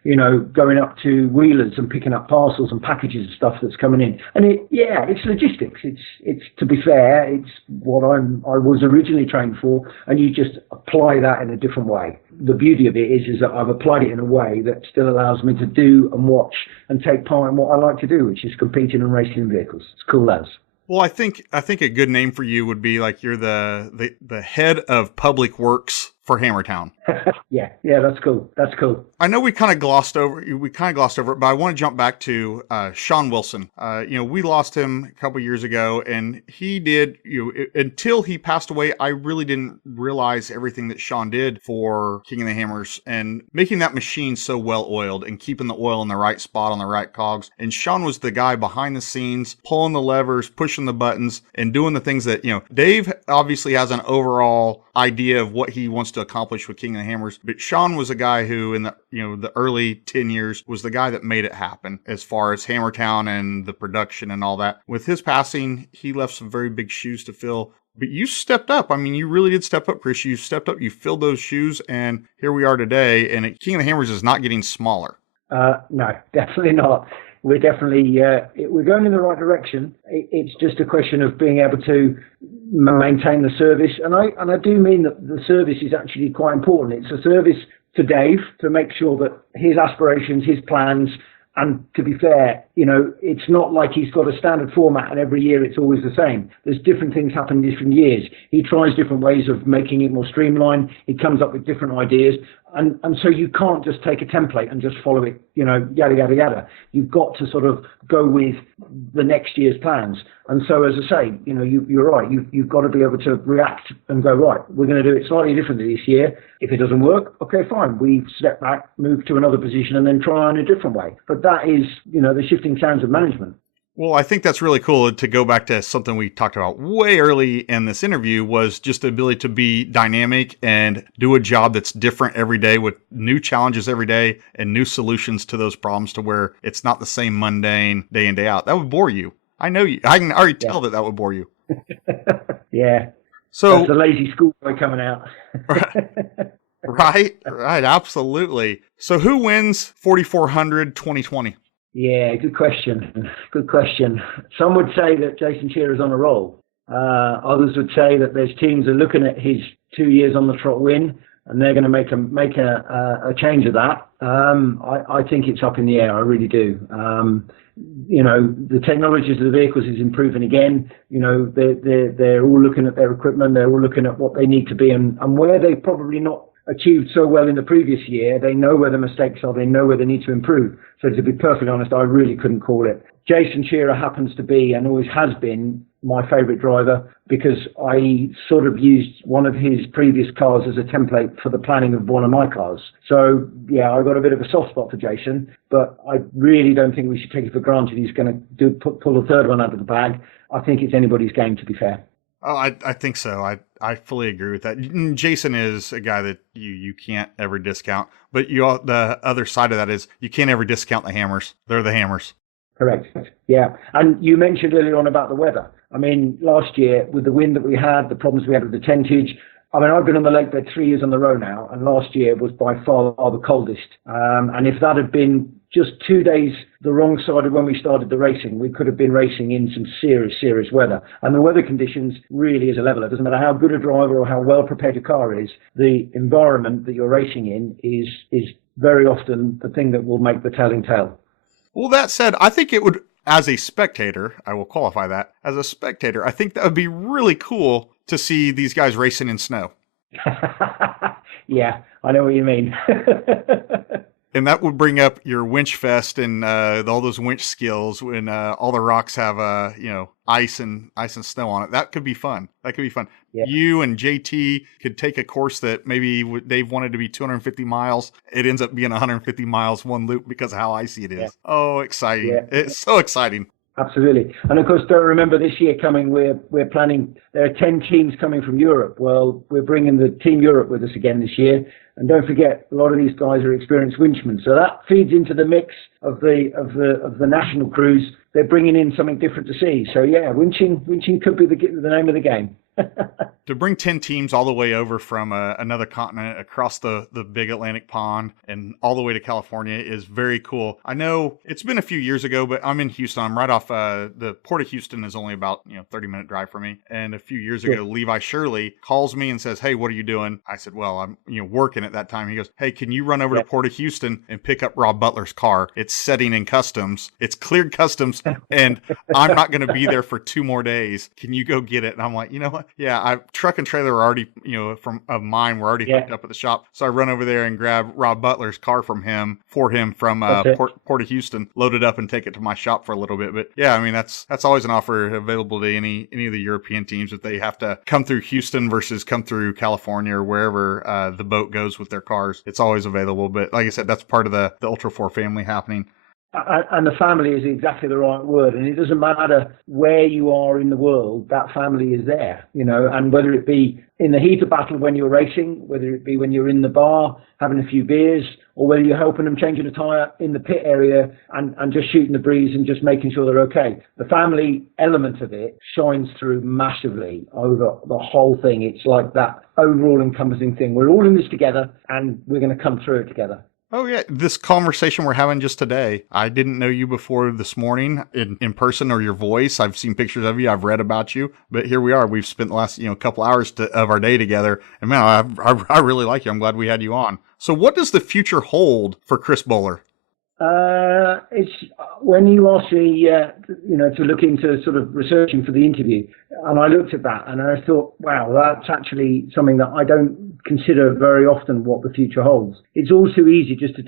going up to wheelers and picking up parcels and packages of stuff that's coming in. And it's logistics. It's to be fair, it's what I was originally trained for, and you just apply that in a different way. The beauty of it is that I've applied it in a way that still allows me to do and watch and take part in what I like to do, which is competing and racing in vehicles. It's cool as. Well, I think a good name for you would be like you're the head of public works for Hammertown. Yeah, that's cool. I know we kind of glossed over it, but I want to jump back to Sean Wilson. We lost him a couple years ago, and he did, until he passed away, I really didn't realize everything that Sean did for King of the Hammers and making that machine so well oiled and keeping the oil in the right spot on the right cogs. And Sean was the guy behind the scenes, pulling the levers, pushing the buttons, and doing the things that, Dave obviously has an overall idea of what he wants to accomplish with King of the Hammers, but Sean was a guy who in the early 10 years was the guy that made it happen as far as Hammertown and the production and all that. With his passing, he left some very big shoes to fill, but you stepped up. I mean, you really did step up, Chris. You stepped up, you filled those shoes, and here we are today, and King of the Hammers is not getting smaller. No, definitely not. We're definitely we're going in the right direction. It's just a question of being able to maintain the service, and I do mean that the service is actually quite important. It's a service to Dave to make sure that his aspirations, his plans, and to be fair, it's not like he's got a standard format and every year it's always the same. There's different things happen in different years. He tries different ways of making it more streamlined. He comes up with different ideas. And so you can't just take a template and just follow it, yada, yada, yada. You've got to sort of go with the next year's plans. And so, as I say, you're right. You've got to be able to react and go, right, we're going to do it slightly differently this year. If it doesn't work, okay, fine. We step back, move to another position, and then try on a different way. But that is, the shifting sands of management. Well, I think that's really cool. To go back to something we talked about way early in this interview was just the ability to be dynamic and do a job that's different every day with new challenges every day and new solutions to those problems, to where it's not the same mundane day in, day out. That would bore you. I know you. I can already tell that would bore you. Yeah. So that's the lazy schoolboy coming out. Right. Absolutely. So who wins 4,400 2020? Yeah, good question. Some would say that Jason Shearer's on a roll. Others would say that there's teams that are looking at his 2 years on the trot win, and they're going to make a change of that. I think it's up in the air. I really do. You know, the technologies of the vehicles is improving again. You know, they're all looking at their equipment. They're all looking at what they need to be and where they've probably not achieved so well in the previous year. They know where the mistakes are. They know where they need to improve. So to be perfectly honest, I really couldn't call it. Jason Shearer happens to be and always has been my favourite driver because I sort of used one of his previous cars as a template for the planning of one of my cars. So, yeah, I got a bit of a soft spot for Jason, but I really don't think we should take it for granted he's going to pull a third one out of the bag. I think it's anybody's game, to be fair. Oh, I think so. I fully agree with that. Jason is a guy that you can't ever discount, but the other side of that is you can't ever discount the hammers. They're the hammers. Correct. Yeah. And you mentioned earlier on about the weather. I mean, last year with the wind that we had, the problems we had with the tentage, I mean, I've been on the lake bed 3 years on the row now, and last year was by far the coldest. And if that had been just 2 days the wrong side of when we started the racing, we could have been racing in some serious weather. And the weather conditions really is a leveler. It doesn't matter how good a driver or how well prepared a car is, the environment that you're racing in is very often the thing that will make the telling tale. Well, that said, I think it would, as a spectator, I will qualify that, as a spectator, I think that would be really cool to see these guys racing in snow. Yeah, I know what you mean. And that would bring up your winch fest and all those winch skills when all the rocks have ice and snow on it. That could be fun. Yeah. You and JT could take a course that maybe they've wanted to be 250 miles. It ends up being 150 miles one loop because of how icy it is. Yeah. Oh, exciting. Yeah. It's so exciting. Absolutely. And of course, don't remember this year coming, we're planning, there are 10 teams coming from Europe. Well, we're bringing the Team Europe with us again this year. And don't forget, a lot of these guys are experienced winchmen. So that feeds into the mix of the national crews. They're bringing in something different to see. So yeah, winching could be the name of the game. To bring 10 teams all the way over from another continent across the big Atlantic pond and all the way to California is very cool. I know it's been a few years ago, but I'm in Houston. I'm right off the Port of Houston is only about 30-minute drive from me. And a few years ago, Levi Shirley calls me and says, "Hey, what are you doing?" I said, "Well, I'm working at that time." He goes, "Hey, can you run over to Port of Houston and pick up Rob Butler's car? It's setting in customs. It's cleared customs, and I'm not going to be there for 2 more days. Can you go get it?" And I'm like, you know what? Yeah, truck and trailer are already, of mine were already hooked up at the shop. So I run over there and grab Rob Butler's car from him from Port of Houston, load it up and take it to my shop for a little bit. But yeah, I mean, that's always an offer available to any of the European teams if they have to come through Houston versus come through California or wherever the boat goes with their cars. It's always available. But like I said, that's part of the ULTRA4 family happening. And the family is exactly the right word. And it doesn't matter where you are in the world, that family is there, and whether it be in the heat of battle when you're racing, whether it be when you're in the bar having a few beers, or whether you're helping them changing a tyre in the pit area and just shooting the breeze and just making sure they're okay. The family element of it shines through massively over the whole thing. It's like that overall encompassing thing. We're all in this together and we're going to come through it together. Oh, yeah. This conversation we're having just today, I didn't know you before this morning in person or your voice. I've seen pictures of you. I've read about you. But here we are. We've spent the last couple hours of our day together. And man, I really like you. I'm glad we had you on. So what does the future hold for Chris Bowler? It's when you asked me, to look into sort of researching for the interview, and I looked at that and I thought, wow, that's actually something that I don't consider very often what the future holds. It's all too easy just to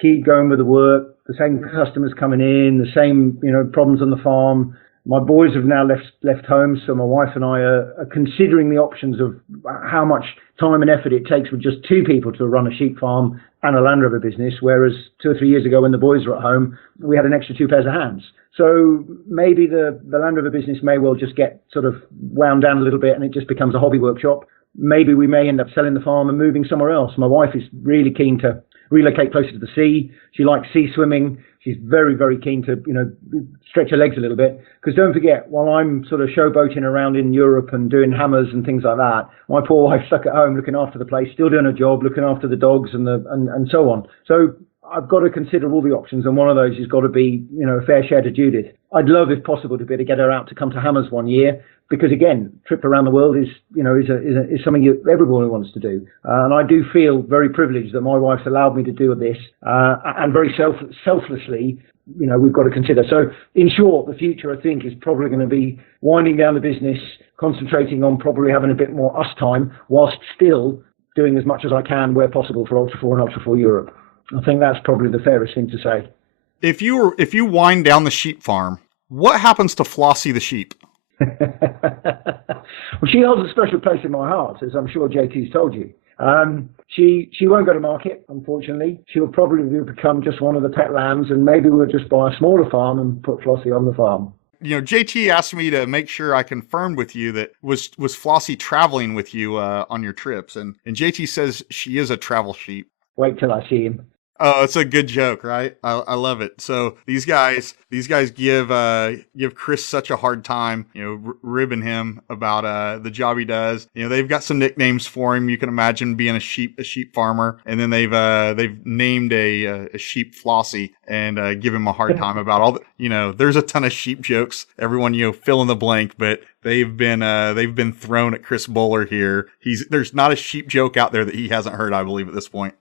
keep going with the work, the same customers coming in, the same, problems on the farm. My boys have now left home, so my wife and I are considering the options of how much time and effort it takes with just 2 people to run a sheep farm and a Land Rover business, whereas 2 or 3 years ago when the boys were at home, we had an extra 2 pairs of hands. So maybe the Land Rover business may well just get sort of wound down a little bit and it just becomes a hobby workshop. Maybe we may end up selling the farm and moving somewhere else. My wife is really keen to relocate closer to the sea. She likes sea swimming. She's very, very keen to, stretch her legs a little bit. Because don't forget, while I'm sort of showboating around in Europe and doing hammers and things like that, my poor wife's stuck at home looking after the place, still doing her job, looking after the dogs and so on. So I've got to consider all the options, and one of those has got to be, a fair share to Judith. I'd love, if possible, to be able to get her out to come to Hammers one year, because again, trip around the world is something everybody wants to do, and I do feel very privileged that my wife's allowed me to do this, and very selflessly we've got to consider. So in short, the future, I think, is probably going to be winding down the business, concentrating on probably having a bit more us time, whilst still doing as much as I can where possible for ULTRA4 and ULTRA4 Europe. I think that's probably the fairest thing to say. If you wind down the sheep farm, what happens to Flossie the sheep? Well, she holds a special place in my heart, as I'm sure JT's told you. She won't go to market, unfortunately. She'll probably become just one of the pet lambs, and maybe we'll just buy a smaller farm and put Flossie on the farm. JT asked me to make sure I confirmed with you that was Flossie traveling with you on your trips, and JT says she is a travel sheep. Wait till I see him. Oh, it's a good joke, right? I love it. So these guys give Chris such a hard time, ribbing him about the job he does. They've got some nicknames for him. You can imagine being a sheep farmer, and then they've named a sheep Flossie and give him a hard time about all the, there's a ton of sheep jokes. Everyone, fill in the blank, but they've been thrown at Chris Bowler here. There's not a sheep joke out there that he hasn't heard, I believe, at this point.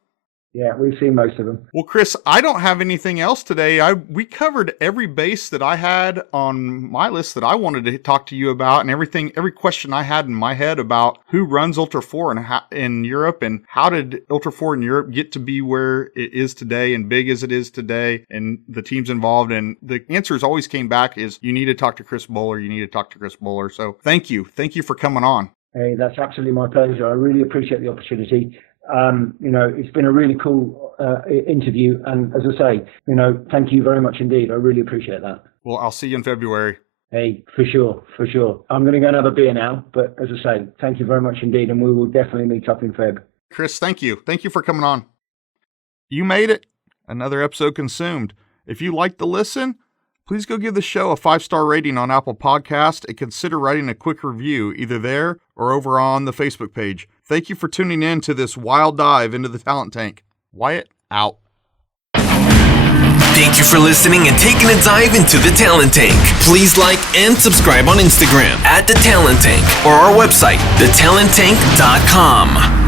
Yeah, we've seen most of them. Well, Chris, I don't have anything else today. We covered every base that I had on my list that I wanted to talk to you about, and every question I had in my head about who runs ULTRA4 in Europe, and how did ULTRA4 in Europe get to be where it is today and big as it is today, and the teams involved. And the answers always came back is you need to talk to Chris Bowler. You need to talk to Chris Bowler. So thank you for coming on. Hey, that's absolutely my pleasure. I really appreciate the opportunity. It's been a really cool interview, and as I say, thank you very much indeed. I really appreciate that. Well, I'll see you in February. Hey, for sure. I'm going to go and have a beer now, but as I say, thank you very much indeed, and we will definitely meet up in Feb. Chris, thank you for coming on. You made it. Another episode consumed. If you liked the listen, please go give the show a 5-star rating on Apple Podcast and consider writing a quick review either there or over on the Facebook page. Thank you for tuning in to this wild dive into the talent tank. Wyatt, out. Thank you for listening and taking a dive into the Talent Tank. Please like and subscribe on Instagram @The Talent Tank or our website, thetalenttank.com.